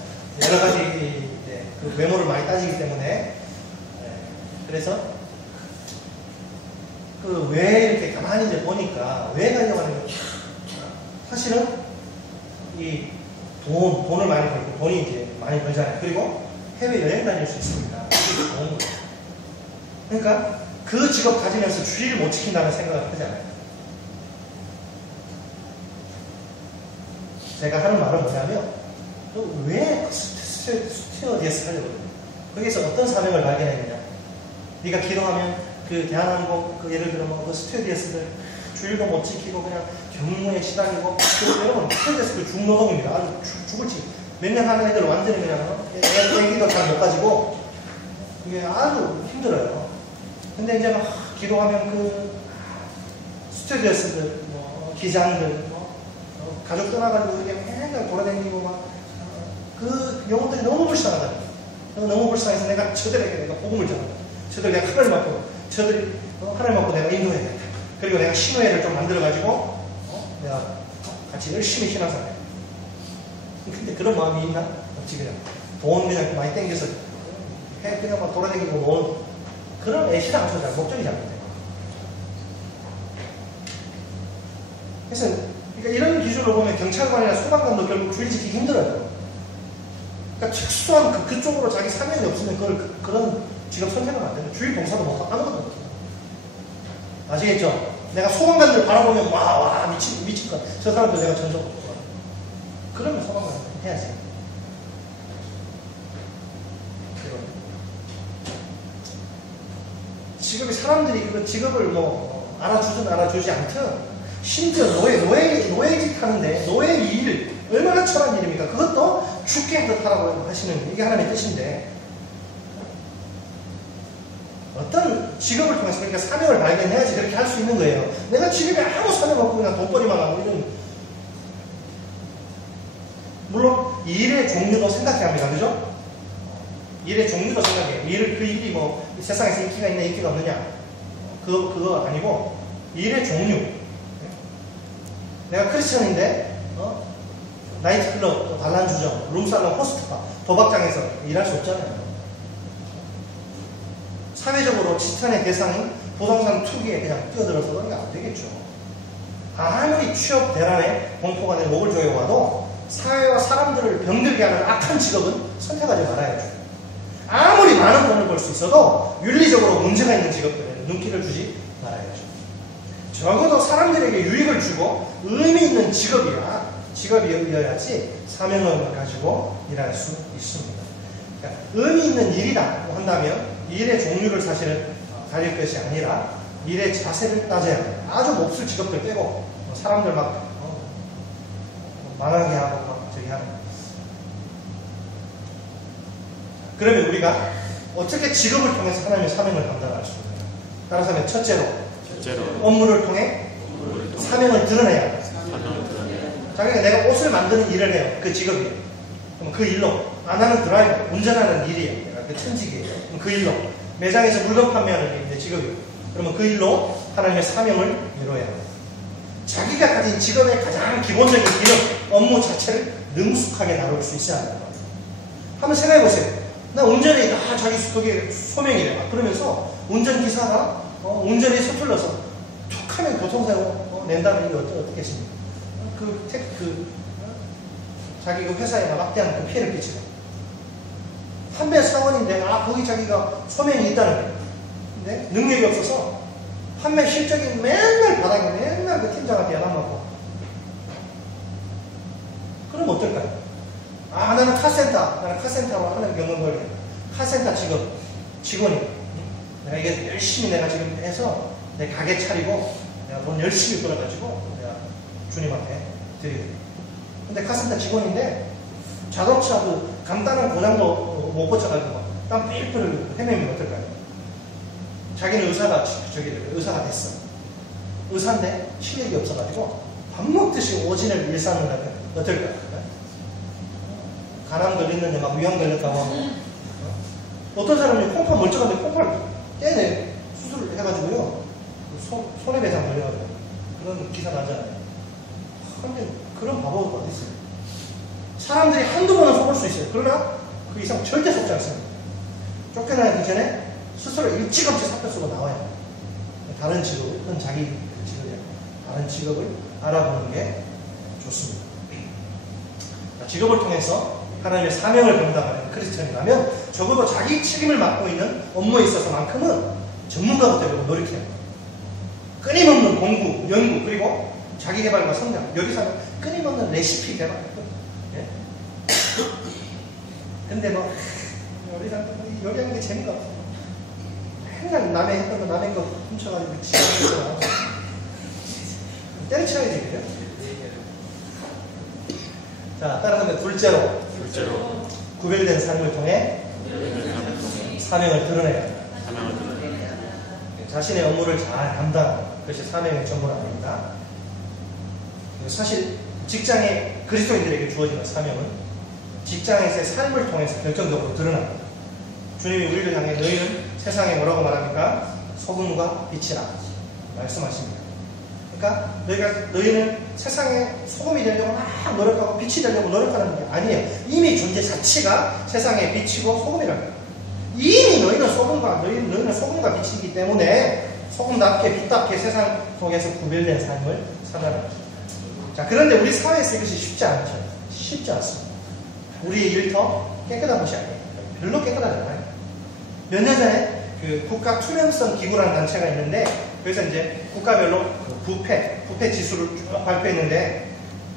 여러 가지 그 메모를 많이 따지기 때문에. 그래서 왜 이렇게 가만히 이제 보니까 왜 가려고 하는 거예요? 사실은 이 돈을 많이 벌고 돈이 이제 많이 벌잖아요. 그리고 해외 여행 다닐 수 있습니다. 이게 좋은 거예요. 그러니까 그 직업 가지면서 주의를 못 지킨다는 생각을 하지 않아요. 제가 하는 말은 뭐냐면 왜 스튜어디스 하려고 그래요? 거기서 어떤 사명을 발견했느냐? 네가 기도하면 그 대한항공 예를 들어 그 스튜어디스들 주의도 못 지키고 그냥 경무에 시달리고 여러분 스튜어디스 그 중노동입니다. 아주 죽을 지 몇 년 하는 애들 완전히 그냥 애기도 잘 못 가지고 이게 아주 힘들어요. 근데 이제 막 기도하면 그 스튜어디스들 기장들 가족 떠나가지고 이렇게 맨날 돌아다니고 막 그 영혼들이 너무 불쌍하다. 너무 불쌍해서 내가 저들에게 복음을 전한다. 저들 내가 칼을 맞고 저들이 칼을 맞고 내가 인도해야겠다. 그리고 내가 신호회를 좀 만들어가지고 내가 같이 열심히 신앙생활 해. 근데 그런 마음이 있나? 없지. 그냥 돈 그냥 많이 땡겨서 그냥 막 돌아다니고 노는 그런 애시랑 안 잘 목적이 잘못돼요. 그래서 그러니까 이런 기준으로 보면 경찰관이나 소방관도 결국 주의 지키기 힘들어요. 그러니까 특수한 그쪽으로 자기 사명이 없으면 그런 직업 선택은 안 되는. 주의 봉사도 못하고 아무것도 못해요. 아시겠죠? 내가 소방관들 바라보면 미친 것. 저 사람들 내가 전속 못하고. 그러면 소방관 해야지. 직업이 사람들이 그 직업을 알아주든 알아주지 않든 심지어 노예직 하는데 노예 일 얼마나 천한 일입니까? 그것도 죽게 하듯 하라고 하시는 이게 하나님의 뜻인데 어떤 직업을 통해서 그러니까 사명을 발견해야지 그렇게 할 수 있는 거예요. 내가 직업에 아무 사명 없고 그냥 돈벌이만 하고 이런. 물론 일의 종류도 생각해야 합니다. 그죠? 일의 종류도 생각해요. 그 일이 뭐 세상에서 인기가 있냐 인기가 없느냐 그거 아니고 일의 종류. 내가 크리스천인데 나이트클럽, 반란주점, 룸살롱, 호스트바, 도박장에서 일할 수 없잖아요. 사회적으로 지탄의 대상인 부동산 투기에 그냥 뛰어들어서 그런 게 안 되겠죠. 아무리 취업 대란에 공포가 내 목을 조여와도 사회와 사람들을 병들게 하는 악한 직업은 선택하지 말아야죠. 아무리 많은 돈을 벌 수 있어도 윤리적으로 문제가 있는 직업들에는 눈길을 주지 말아야죠. 적어도 사람들에게 유익을 주고 의미 있는 직업이어야지 사명을 가지고 일할 수 있습니다. 그러니까 의미 있는 일이다 한다면 일의 종류를 사실은 가릴 것이 아니라 일의 자세를 따져야 해요. 아주 몹쓸 직업들 빼고 사람들 막 망하게 하고 막 저기 하는. 그러면 우리가 어떻게 직업을 통해서 하나님의 사명을 감당할 수 있나요? 따라서 하면 첫째로 업무를 통해 사명을 드러내야 해요. 자기가 내가 옷을 만드는 일을 해요. 그 직업이에요. 그럼 그 일로 나는 드라이버, 운전하는 일이에요. 내가 그 천직이에요. 그럼 그 일로 매장에서 물건 판매하는 게 내 직업이에요. 그러면 그 일로 하나님의 사명을 이루어야 해요. 자기가 가진 직업의 가장 기본적인 기능, 업무 자체를 능숙하게 다룰 수 있어야 한다는 거예요. 한번 생각해 보세요. 나 운전이 자기 그게 소명이래. 그러면서 운전기사가 운전이 서툴러서 툭 하면 교통사고 낸다면 이거 어떻게 하십니까? 자기 그 회사에 막대한 그 피해를 끼치고. 판매 사원인데, 거기 자기가 소명이 있다는 거예요. 근데 능력이 없어서 판매 실적이 맨날 바닥에 맨날 그 팀장한테 연락 먹고. 그럼 어떨까요? 나는 카센터로 하는 경험을 카센터 직원이 내가 이게 열심히 내가 지금 해서 내 가게 차리고 내가 돈 열심히 벌어가지고 내가 주님한테 드리고. 근데 카센터 직원인데 자동차 그 간단한 고장도 못 고쳐가지고 땀 삘삘 헤매면 어떨까요? 자기는 의사가 됐어. 의사인데 실력이 없어가지고 밥 먹듯이 오진을 일삼는 것 어떨까요? 가람 걸리는데 막 위암 걸렸다고 하고. 어떤 사람이 콩팥 멀쩡한데 콩팥 깨내 수술을 해가지고요. 손해배상 걸려가지고. 그런 기사 나잖아요. 근데 그런 바보가 어디 있어요? 사람들이 한두 번은 속을 수 있어요. 그러나 그 이상 절대 속지 않습니다. 쫓겨나기 전에 스스로 일찌감치 사표 쓰고 나와요. 다른 직업을, 그건 자기 직업이에요. 다른 직업을 알아보는 게 좋습니다. 직업을 통해서 하나님의 사명을 감당하는 크리스천이라면 적어도 자기 책임을 맡고 있는 업무에 있어서만큼은 전문가가 되려고 노력해야 합니다. 끊임없는 공부, 연구, 그리고 자기개발과 성장. 여기서는 끊임없는 레시피 개발. 예? 근데 뭐 요리하는 게 재미가 없어. 맨날 남의 했던 거 남의 거 훔쳐가지고 지어가지고 때려쳐야지, 그죠? 자, 따라서 둘째로 구별된 삶을 통해 사명을 드러내야 합니다. 자신의 업무를 잘 감당하는 것이 사명의 전부는 아닙니다. 사실 직장의 그리스도인들에게 주어지는 사명은 직장에서의 삶을 통해서 결정적으로 드러납니다. 주님이 우리를 향해 너희는 세상에 뭐라고 말합니까? 소금과 빛이라 말씀하십니다. 그러니까 너희는 세상에 소금이 되려고 막 노력하고 빛이 되려고 노력하는 게 아니에요. 이미 존재 자체가 세상에 빛이고 소금이라는 거예요. 이미 너희는 소금과 빛이기 때문에 소금답게 빛답게 세상 속에서 구별된 삶을 살아가는 거죠. 자, 그런데 우리 사회에서 이것이 쉽지 않죠. 쉽지 않습니다. 우리의 일터 깨끗한 것이 아니에요. 별로 깨끗하지 않아요. 몇 년 전에 그 국가 투명성 기구라는 단체가 있는데, 그래서 이제 국가별로 그 부패 지수를 쭉 발표했는데,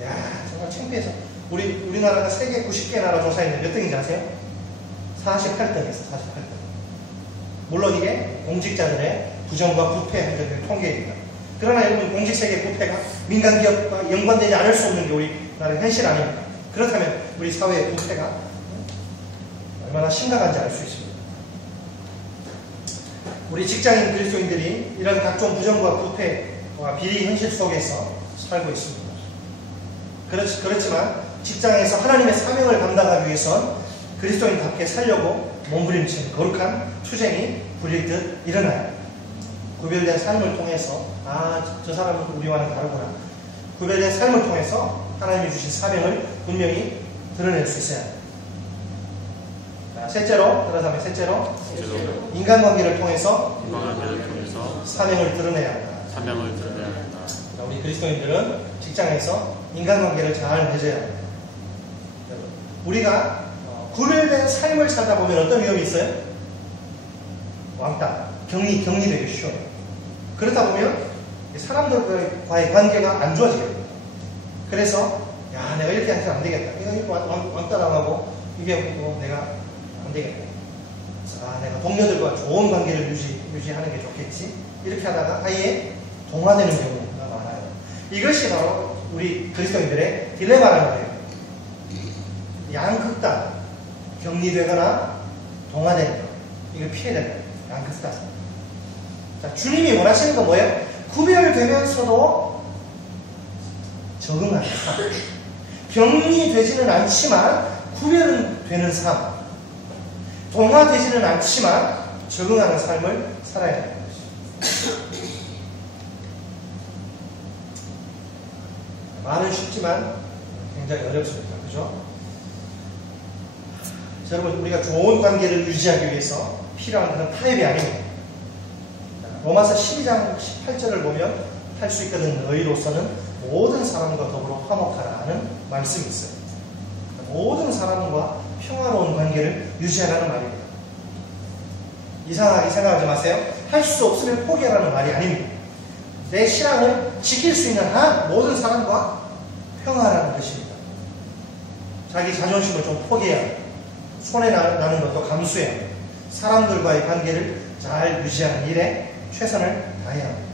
야, 정말 창피해서. 우리나라가 세계 90개 나라 조사했는데 몇 등인지 아세요? 48등이었어, 48등. 물론 이게 공직자들의 부정과 부패 행적의 통계입니다. 그러나 여러분, 공직세계 부패가 민간기업과 연관되지 않을 수 없는 게 우리나라의 현실 아닙니까? 그렇다면 우리 사회의 부패가 얼마나 심각한지 알 수 있습니다. 우리 직장인 그리스도인들이 이런 각종 부정과 부패와 비리 현실 속에서 살고 있습니다. 그렇지만 직장에서 하나님의 사명을 감당하기 위해선 그리스도인답게 살려고 몸부림치는 거룩한 투쟁이 불일듯 일어나요. 구별된 삶을 통해서 저 사람은 우리와는 다르구나. 구별된 삶을 통해서 하나님이 주신 사명을 분명히 드러낼 수 있어야 합니다. 셋째로 인간관계를 통해서 사명을 드러내야 한다. 우리 그리스도인들은 직장에서 인간관계를 잘 맺어야 합니다. 우리가 구별된 삶을 살다 보면 어떤 위험이 있어요? 왕따, 격리되기 쉬워요. 그러다 보면 사람들과의 관계가 안 좋아지게 됩니다. 그래서 내가 이렇게 해서 안 되겠다. 이거 왕따당하고 이게 내가 안 되겠다. 내가 동료들과 좋은 관계를 유지하는 게 좋겠지. 이렇게 하다가 아예 동화되는 경우가 많아요. 이것이 바로 우리 그리스도인들의 딜레마라는 거예요. 양극단, 격리되거나 동화되는 거. 이걸 피해야 됩니다. 양극단. 자, 주님이 원하시는 건 뭐예요? 구별되면서도 적응하는 삶. 격리되지는 않지만 구별은 되는 삶. 동화되지는 않지만 적응하는 삶을 살아야 되는 것이죠. 말은 쉽지만 굉장히 어렵습니다. 그죠? 여러분, 우리가 좋은 관계를 유지하기 위해서 필요한 그런 타협이 아닙니다. 로마서 12장 18절을 보면 할 수 있거든. 너희로서는 모든 사람과 더불어 화목하라는 말씀이 있어요. 모든 사람과 평화로운 관계를 유지하라는 말입니다. 이상하게 생각하지 마세요. 할 수 없으면 포기하라는 말이 아닙니다. 내 신앙을 지킬 수 있는 한 모든 사람과 평화라는 것입니다. 자기 자존심을 좀 포기해야 합니다. 손해나는 것도 감수해야 합니다. 사람들과의 관계를 잘 유지하는 일에 최선을 다해야 합니다.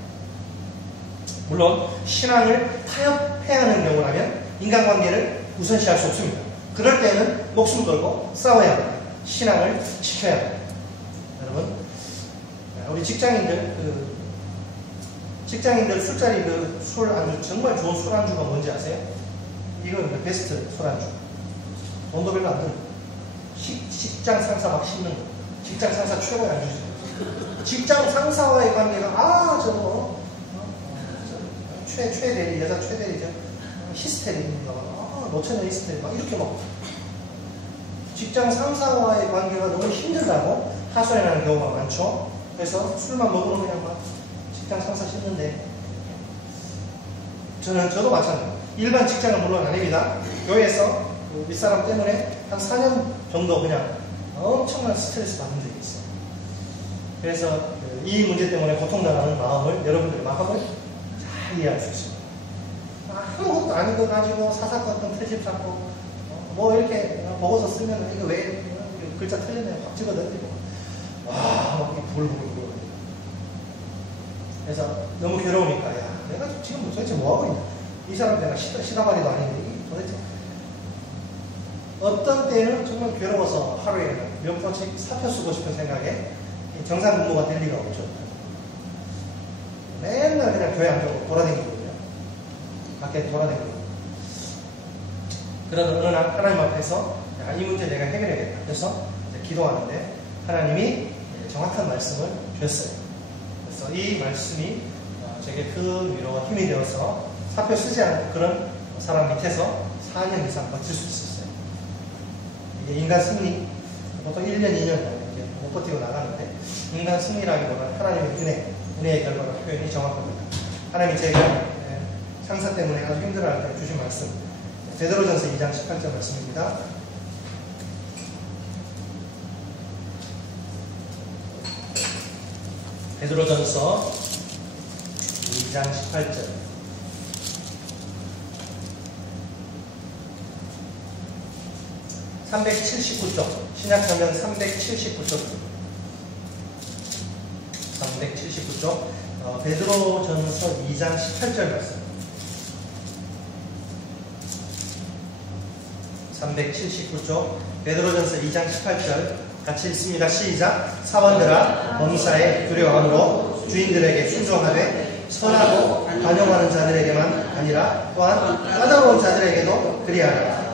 물론 신앙을 타협해야 하는 경우라면 인간관계를 우선시할 수 없습니다. 그럴 때는 목숨 걸고 싸워야 합니다. 신앙을 지켜야 합니다. 여러분, 우리 직장인들 술자리 술 안주, 정말 좋은 술 안주가 뭔지 아세요? 이건 베스트 술 안주. 돈도 별로 안 들고 직장 상사 막 씹는 거. 직장 상사 최고의 안주죠. 직장 상사와의 관계가 최대리, 여자 최대리죠. 히스테리인가 봐. 노처녀 히스테리 막 이렇게 막 직장 상사와의 관계가 너무 힘들다고 하소연하는 경우가 많죠. 그래서 술만 먹으면 그냥 막 직장 상사 씹는데, 저도 마찬가지입니다. 일반 직장은 물론 아닙니다. 교회에서 윗사람 때문에 한 4년 정도 그냥 엄청난 스트레스 받은 적이 있어요. 그래서 이 문제 때문에 고통당하는 마음을, 여러분들의 마음을 잘 이해할 수 있습니다. 아무것도 아닌 거 가지고 사사건건 트집 잡고 이렇게 보고서 쓰면 이거 왜 글자 틀렸네 막 집어던지고 막 불불불. 그래서 너무 괴로우니까 내가 지금 도대체 뭐하고 있냐, 이 사람 내가 시다발이도 아닌데 도대체. 어떤 때는 정말 괴로워서 하루에 몇 번씩 사표 쓰고 싶은 생각에 정상 근무가 될 리가 없죠. 맨날 그냥 교회 앉고 돌아다니거든요. 밖에 돌아다니고. 그러던 어느 날 하나님 앞에서 이 문제 내가 해결해야겠다. 그래서 기도하는데 하나님이 정확한 말씀을 주셨어요. 그래서 이 말씀이 제게 큰 위로와 힘이 되어서 사표 쓰지 않는 그런 사람 밑에서 4년 이상 버틸 수 있었어요. 이게 인간 승리, 보통 1년, 2년 이렇게 못 버티고 나가는데, 인간 승리라기보다는 하나님의 은혜의 결과가 표현이 정확합니다. 하나님이 제가 상사 때문에 아주 힘들어할 때 주신 말씀, 베드로전서 2장 18절 말씀입니다. 베드로전서 2장 18절. (379쪽) 신약성경 379쪽 베드로전서 2장 18절 말씀. 379쪽 베드로전서 2장 18절 같이 읽습니다. 시작. 사원들아 범사에 두려워함으로 주인들에게 순종하되 선하고 관용하는 자들에게만 아니라 또한 까다로운 자들에게도 그리하라.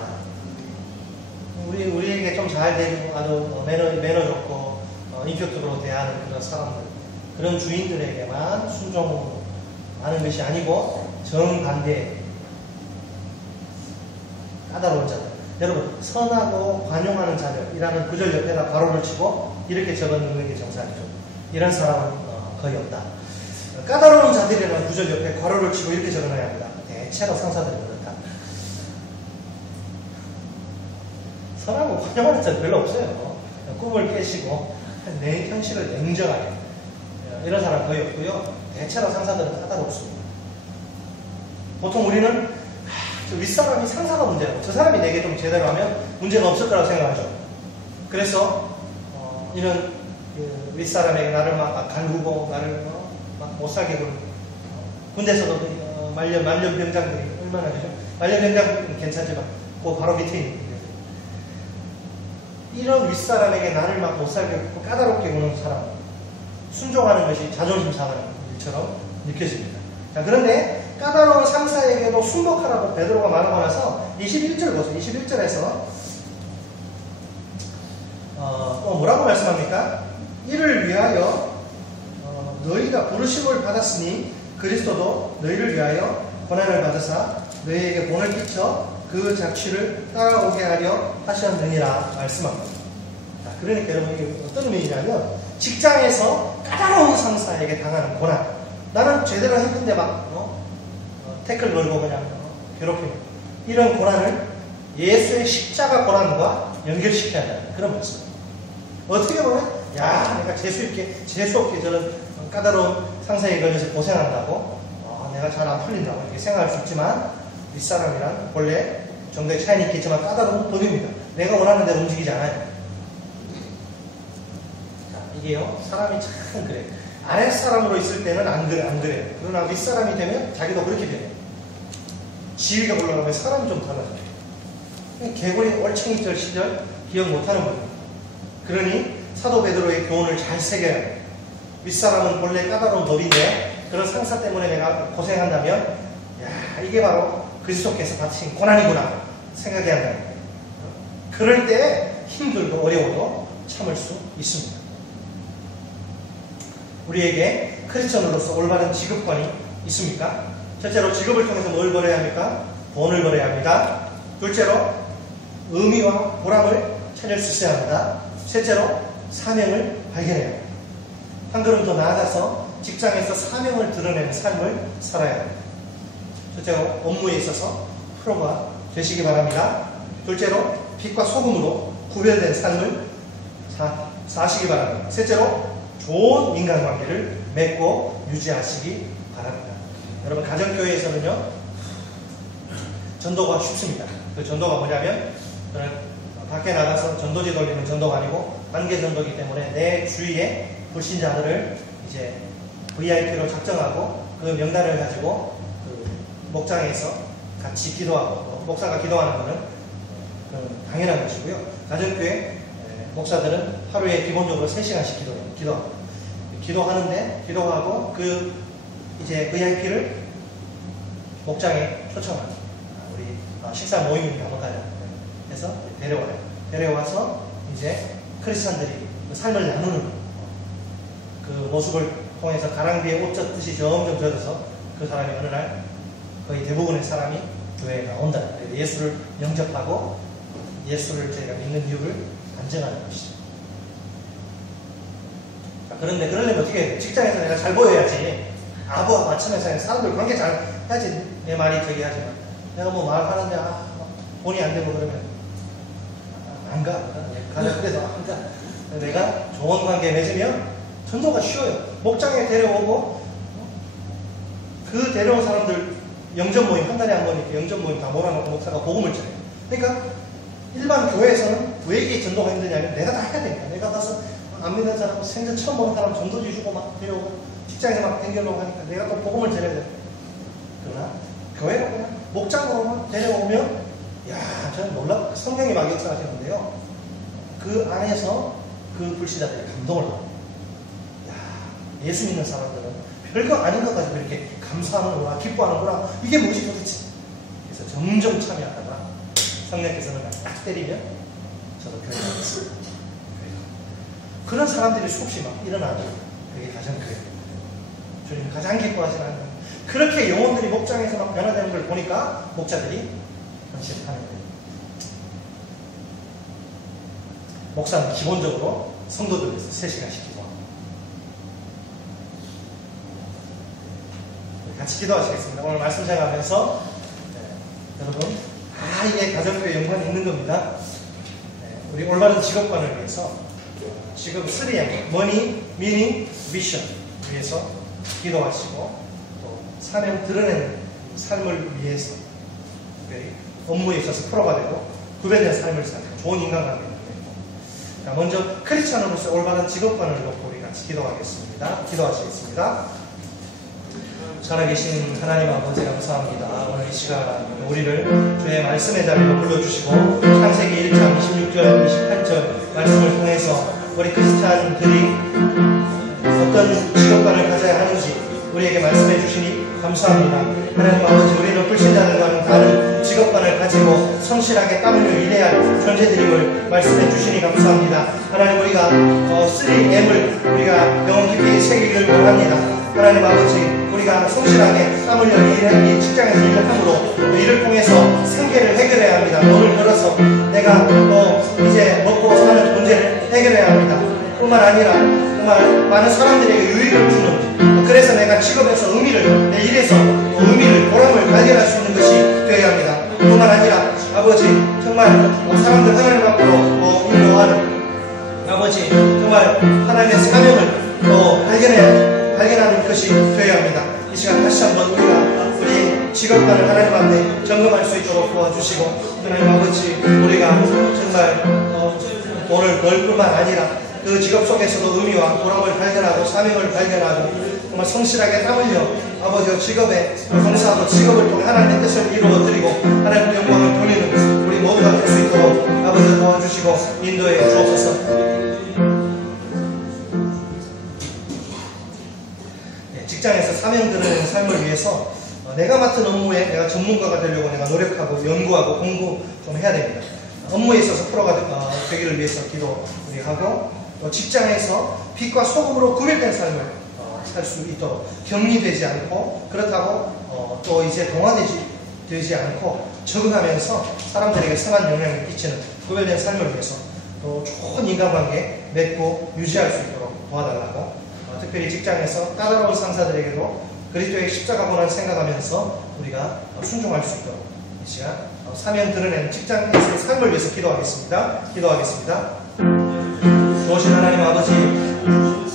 우리에게 좀 잘 되고 아주 매너 좋고 인격적으로 대하는 그런 사람들, 그런 주인들에게만 순종하는 것이 아니고 정반대 까다로운 자들. 여러분, 선하고 관용하는 자들이라는 구절 옆에다 괄호를 치고 이렇게 적어놓는 게 정상이죠. 이런 사람은 거의 없다. 까다로운 자들이라는 구절 옆에 괄호를 치고 이렇게 적어놔야 합니다. 대체로 상사들이 그렇다. 선하고 관용하는 자들 별로 없어요. 꿈을 깨시고 내 현실을 냉정하게, 이런 사람 거의 없고요. 대체로 상사들은 까다롭습니다. 보통 우리는 저 윗사람이 상사가 문제라고, 저 사람이 내게 좀 제대로 하면 문제가 없을 거라고 생각하죠. 그래서 이런 윗사람에게 나를 막 갈구고 나를 막 못살게 굴고, 군대에서도 말년병장들이 얼마나 되죠? 말년병장은 괜찮지만 그 바로 밑에 있는 분들, 이런 윗사람에게 나를 막 못살게 굴고 까다롭게 구는 사람, 순종하는 것이 자존심 상하는 일처럼 느껴집니다. 자, 그런데 까다로운 상사에게도 순복하라고 베드로가 말하고 나서 21절 보세요. 21절에서 또 뭐라고 말씀합니까? 이를 위하여 너희가 부르심을 받았으니 그리스도도 너희를 위하여 고난을 받으사 너희에게 본을 끼쳐 그 작취를 따라오게 하려 하셨느니라 말씀합니다. 자, 그러니까 여러분 이게 어떤 의미냐면 직장에서 까다로운 상사에게 당하는 고난, 나는 제대로 했는데 막 태클 걸고 그냥 괴롭히는 이런 고난을 예수의 십자가 고난과 연결시켜야 한다는 그런 말씀입니다. 어떻게 보면 야, 내가 재수 없게 저런 까다로운 상사에 걸려서 고생한다고 내가 잘 안 풀린다고 이렇게 생각할 수 있지만, 윗사람이란 원래 정도의 차이는 있겠지만 까다로운 법입니다. 내가 원하는 대로 움직이지 않아요. 자, 이게요, 사람이 참 그래. 아랫사람으로 있을 때는 안 그래요. 그러나 윗사람이 되면 자기도 그렇게 돼요. 지위가 올라가면 사람이 좀 달라져요. 개구리 올챙이절 시절 기억 못하는 분입니다. 그러니 사도 베드로의 교훈을 잘 새겨야 해요. 윗사람은 본래 까다로운 법인데 그런 상사 때문에 내가 고생한다면 야, 이게 바로 그리스도께서 받으신 고난이구나 생각해야 한다는 거예요. 그럴 때 힘들고 어려워도 참을 수 있습니다. 우리에게 크리스천으로서 올바른 지급관이 있습니까? 첫째로 직업을 통해서 뭘 벌어야 합니까? 돈을 벌어야 합니다. 둘째로 의미와 보람을 찾을 수 있어야 합니다. 셋째로 사명을 발견해야 합니다. 한 걸음 더 나아가서 직장에서 사명을 드러내는 삶을 살아야 합니다. 첫째로 업무에 있어서 프로가 되시기 바랍니다. 둘째로 빛과 소금으로 구별된 삶을 사시기 바랍니다. 셋째로 좋은 인간관계를 맺고 유지하시기 바랍니다. 여러분, 가정교회에서는요, 전도가 쉽습니다. 그 전도가 뭐냐면, 밖에 나가서 전도지 돌리는 전도가 아니고, 관계 전도이기 때문에 내 주위에 불신자들을 이제 VIP로 작정하고, 그 명단을 가지고, 그 목장에서 같이 기도하고, 목사가 기도하는 것은 당연한 것이고요. 가정교회 목사들은 하루에 기본적으로 3시간씩 기도하고, 기도하고, 이제 VIP를 목장에 초청합니다. 우리 식사 모임이니까 한번 가자. 그래서 데려와요. 데려와서 이제 크리스찬들이 삶을 나누는 그 모습을 통해서 가랑비에 옷 젖듯이 점점 젖어서 그 사람이 어느 날 거의 대부분의 사람이 교회에 나온다. 예수를 영접하고 예수를 저희가 믿는 이유를 안정하는 것이죠. 자, 그런데 그러려면 어떻게 해야 돼? 직장에서 내가 잘 보여야지. 아부하고 맞추면서 사람들 관계 잘 해야지. 내 말이 저기 하지만 내가 뭐 말하는데 돈이 안 되고 그러면 안 가. 그래도 안 가. 내가 좋은 관계 맺으면 전도가 쉬워요. 목장에 데려오고 그 데려온 사람들 영접 모임 한 달에 한 번 이렇게 영접 모임 다 몰아놓고 목사가 복음을 전해요. 그러니까 일반 교회에서는 왜 이게 전도가 힘드냐면 내가 다 해야 되니까. 내가 가서 안 믿는 사람, 생전 처음 보는 사람 전도지 주고 막 데려오고 직장에서 막 댕겨놓고 하니까 내가 또 복음을 전해야 돼. 그러나 교회로 그냥 목장으로만 데려오면, 야, 저는 놀랍, 성경이 막 역사하시는데요. 그 안에서 그 불신자들이 감동을 받아요. 야, 예수 믿는 사람들은 별거 아닌 것 가지고 이렇게 감사하는구나, 기뻐하는구나, 이게 뭐지 도대체. 그래서 점점 참여하다가 성령께서는 딱 때리면 저도 교회 나왔습니다. 그런 사람들이 수없이 막 일어나죠. 그게 가정교회. 주님 가장 기뻐하시는 하나님. 그렇게 영혼들이 목장에서 막 변화되는 걸 보니까 목자들이 헌신하는 거예요. 목사는 기본적으로 성도들 위해서 3시간씩 기도합니다. 같이 기도하시겠습니다. 오늘 말씀 생각하면서 여러분, 이게 가정교회 연관이 있는 겁니다. 우리 올바른 직업관을 위해서 지금 3M, Money, Meaning, Mission 위해서 기도하시고 또 사명 드러내는 삶을 위해서 업무에 있어서 프로가 되고 구별된 삶을 사는 좋은 인간관계가 되고. 자, 먼저 크리스찬으로서 올바른 직업관을 놓고 우리 같이 기도하겠습니다. 기도하시겠습니다. 살아계신 하나님 아버지 감사합니다. 오늘 이 시간 우리를 주의 말씀의 자리로 불러주시고 창세기 1장 26절 28절 말씀을 통해서 우리 크리스찬들이 어떤 직업관을 가져야 하는지 우리에게 말씀해 주시니 감사합니다. 하나님 아버지, 우리는 불신자들과는 다른 직업관을 가지고 성실하게 땀 흘려 일해야 할 존재들임을 말씀해 주시니 감사합니다. 하나님, 우리가 3M을 우리가 영혼 깊이 새기기를 원합니다. 하나님 아버지, 우리가 성실하게 땀 흘려 이 직장에서 일을 함으로 또 이를 통해서 생계를 해결해야 합니다. 돈을 벌어서 내가 이제 먹고 사는 문제를 해결해야 합니다. 뿐만 아니라 정말 많은 사람들에게 유익을 주는, 그래서 내가 직업에서 의미를, 내 일에서 의미를, 보람을 발견할 수 있는 것이 되어야 합니다. 뿐만 아니라 아버지, 정말 사람들 하나님 앞으로 인도하는 아버지, 정말 하나님의 사명을 발견하는 것이 되어야 합니다. 이 시간 다시 한번 우리 직업관을 하나님 앞에 점검할 수 있도록 도와주시고, 하나님 아버지, 우리가 정말 돈을 벌 뿐만 아니라 그 직업 속에서도 의미와 보람을 발견하고 사명을 발견하고 정말 성실하게 땀 흘려 아버지와 직업에 봉사하고 직업을 통해 하나님의 뜻을 이루어드리고 하나님의 영광을 돌리는 우리 모두가 될 수 있도록 아버지 도와주시고 인도해 주옵소서. 직장에서 사명 드러내는 삶을 위해서 내가 맡은 업무에 내가 전문가가 되려고 내가 노력하고 연구하고 공부 좀 해야 됩니다. 업무에 있어서 프로가 되기를 위해서 기도 우리하고, 또 직장에서 빛과 소금으로 구별된 삶을 살 수 있도록 격리되지 않고, 그렇다고 또 이제 동화되지 않고 적응하면서 사람들에게 선한 영향을 끼치는 구별된 삶을 위해서 또 좋은 인간관계 맺고 유지할 수 있도록 도와달라고, 특별히 직장에서 까다로운 상사들에게도 그리스도의 십자가 고난을 생각하면서 우리가 순종할 수 있도록 이 시간 사명 드러내는 직장에서의 삶을 위해서 기도하겠습니다. 좋으신 하나님 아버지,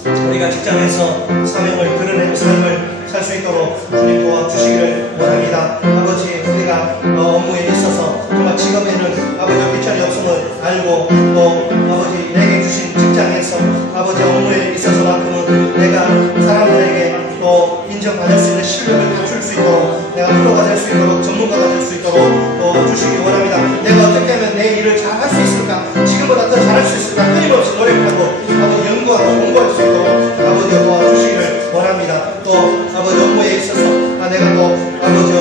우리가 직장에서 사명을 드러내는 삶을 살 수 있도록 주님 도와주시기를 원합니다. 아버지, 우리가 업무에 있어서 정말 직업에는 아버지 비천이 없음을 알고, 또 아버지 내게 주신 직장에서 아버지 업무에 있어서만큼은 내가 사람들에게 또 인정받을 수 있는 실력을 갖출 수 있도록, 내가 프로가 될 수 있도록, 전문가가 될 수 있도록 주시기 원합니다. 내가 어떻게 하면 내 일을 잘 할 수 있을까, 지금보다 더 잘할 수 있을까 끊임없이 노력하고 아버지 연구하고 공부할 수 있도록 아버지 도와주시기를 원합니다. 또 아버지 업무에 있어서 내가 또 아버지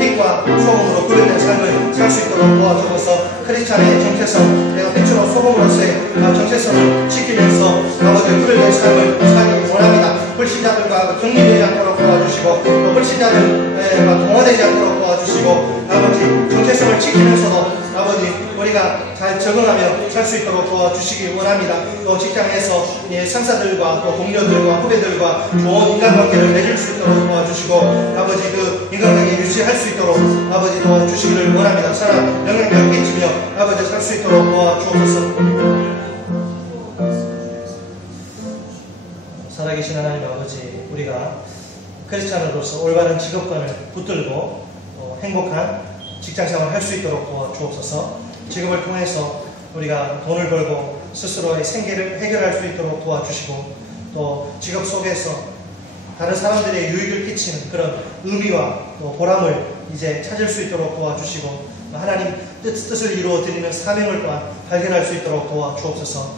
빛과 소금으로 구별된 삶을 살 수 있도록 도와주어서 크리스찬의 정체성, 내가 빛으로 소금으로서의 정체성을 지키면서 아버지 구별된 삶을 살기 원합니다. 불신자들과 격리되지 않도록 도와주시고, 또 불신자들과 동화되지 않도록 도와주시고, 아버지 정체성을 지키면서도 아버지 우리가 잘 적응하며 살 수 있도록 도와주시기 원합니다. 또 직장에서 상사들과 또 동료들과 후배들과 좋은 인간관계를 맺을 수 있도록 도와주시고, 아버지 그 인간관계 유지할 수 있도록 아버지 도와주시기를 원합니다. 사람 영향력을 끼치며 아버지 살 수 있도록 도와주옵소서. 살아계신 하나님 아버지, 우리가 크리스찬으로서 올바른 직업관을 붙들고 행복한 직장생활을 할 수 있도록 도와주옵소서. 직업을 통해서 우리가 돈을 벌고 스스로의 생계를 해결할 수 있도록 도와주시고, 또 직업 속에서 다른 사람들의 유익을 끼치는 그런 의미와 또 보람을 이제 찾을 수 있도록 도와주시고, 하나님 뜻을 이루어 드리는 사명을 또한 발견할 수 있도록 도와주옵소서.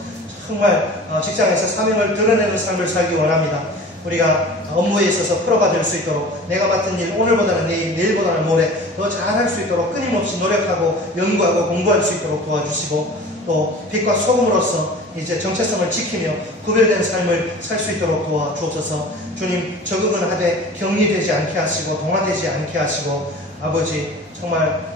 정말 직장에서 사명을 드러내는 삶을 살기 원합니다. 우리가 업무에 있어서 프로가 될 수 있도록 내가 맡은 일 오늘보다는 내일, 내일보다는 모레 더 잘할 수 있도록 끊임없이 노력하고 연구하고 공부할 수 있도록 도와주시고, 또 빛과 소금으로서 이제 정체성을 지키며 구별된 삶을 살 수 있도록 도와주옵소서. 주님, 적응은 하되 격리되지 않게 하시고 동화되지 않게 하시고, 아버지 정말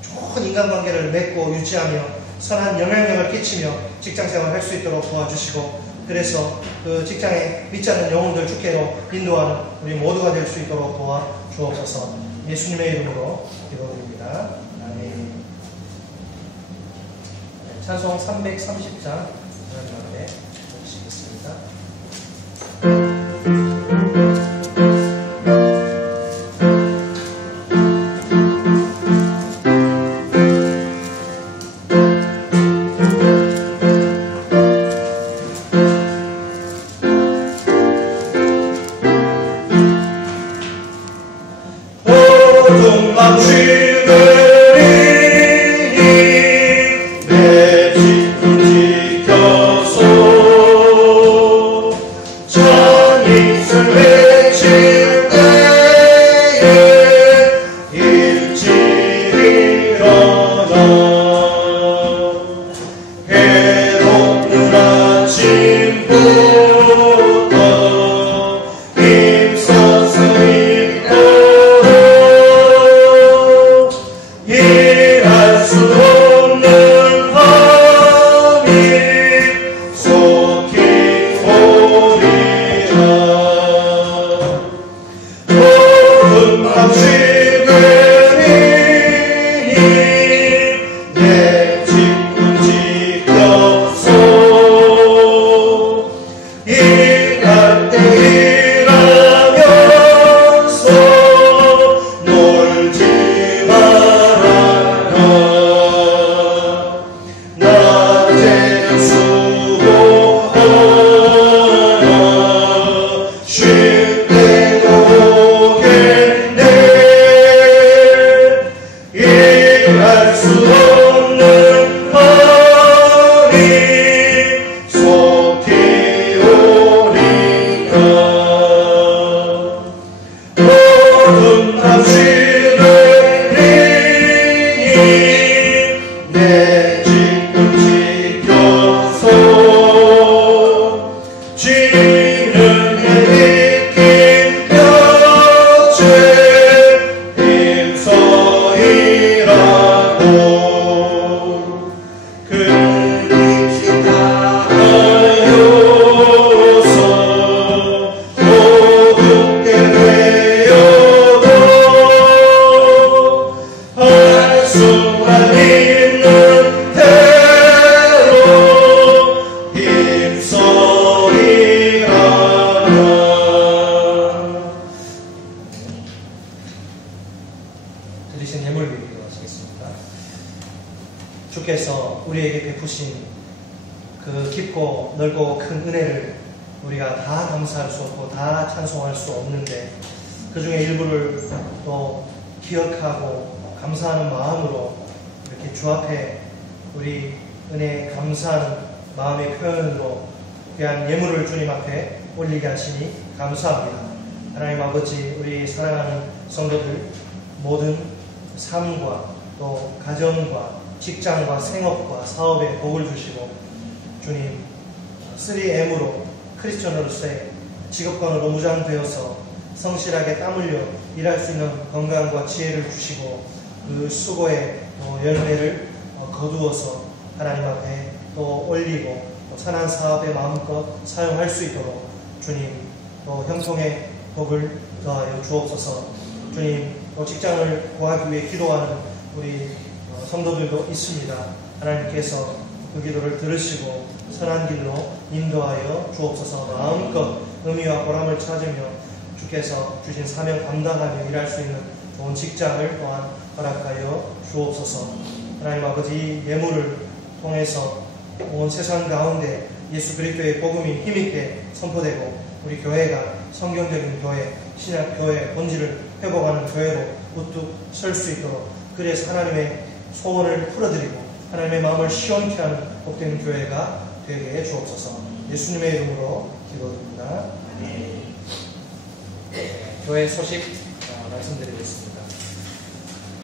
좋은 인간관계를 맺고 유지하며 선한 영향력을 끼치며 직장생활을 할 수 있도록 도와주시고, 그래서 그 직장에 믿지 않는 영혼들 주께로 인도하는 우리 모두가 될 수 있도록 도와주옵소서. 예수님의 이름으로 기도드립니다. 아멘. 찬송 330장 마지막에 보시겠습니다. 주께서 우리에게 베푸신 그 깊고 넓고 큰 은혜를 우리가 다 감사할 수 없고 다 찬송할 수 없는데, 그 중에 일부를 또 기억하고 감사하는 마음으로 이렇게 주 앞에 우리 은혜에 감사하는 마음의 표현으로 귀한 예물을 주님 앞에 올리게 하시니 감사합니다. 하나님 아버지, 우리 사랑하는 성도들 모든 삶과 또 가정과 직장과 생업과 사업에 복을 주시고, 주님 3M으로 크리스천으로서의 직업관으로 무장되어서 성실하게 땀 흘려 일할 수 있는 건강과 지혜를 주시고, 그 수고의 열매를 거두어서 하나님 앞에 또 올리고 또 선한 사업에 마음껏 사용할 수 있도록 주님 또 형통의 복을 더하여 주옵소서. 주님, 또 직장을 구하기 위해 기도하는 우리 성도들도 있습니다. 하나님께서 그 기도를 들으시고 선한 길로 인도하여 주옵소서. 마음껏 의미와 보람을 찾으며 주께서 주신 사명 감당하며 일할 수 있는 좋은 직장을 또한 허락하여 주옵소서. 하나님 아버지, 예물을 통해서 온 세상 가운데 예수 그리스도의 복음이 힘있게 선포되고 우리 교회가 성경적인 교회, 신약 교회의 본질을 회복하는 교회로 우뚝 설 수 있도록, 그래서 하나님의 소원을 풀어드리고 하나님의 마음을 시원케 하는 복된 교회가 되게 주옵소서. 예수님의 이름으로 기도드립니다. 교회 소식 말씀드리겠습니다.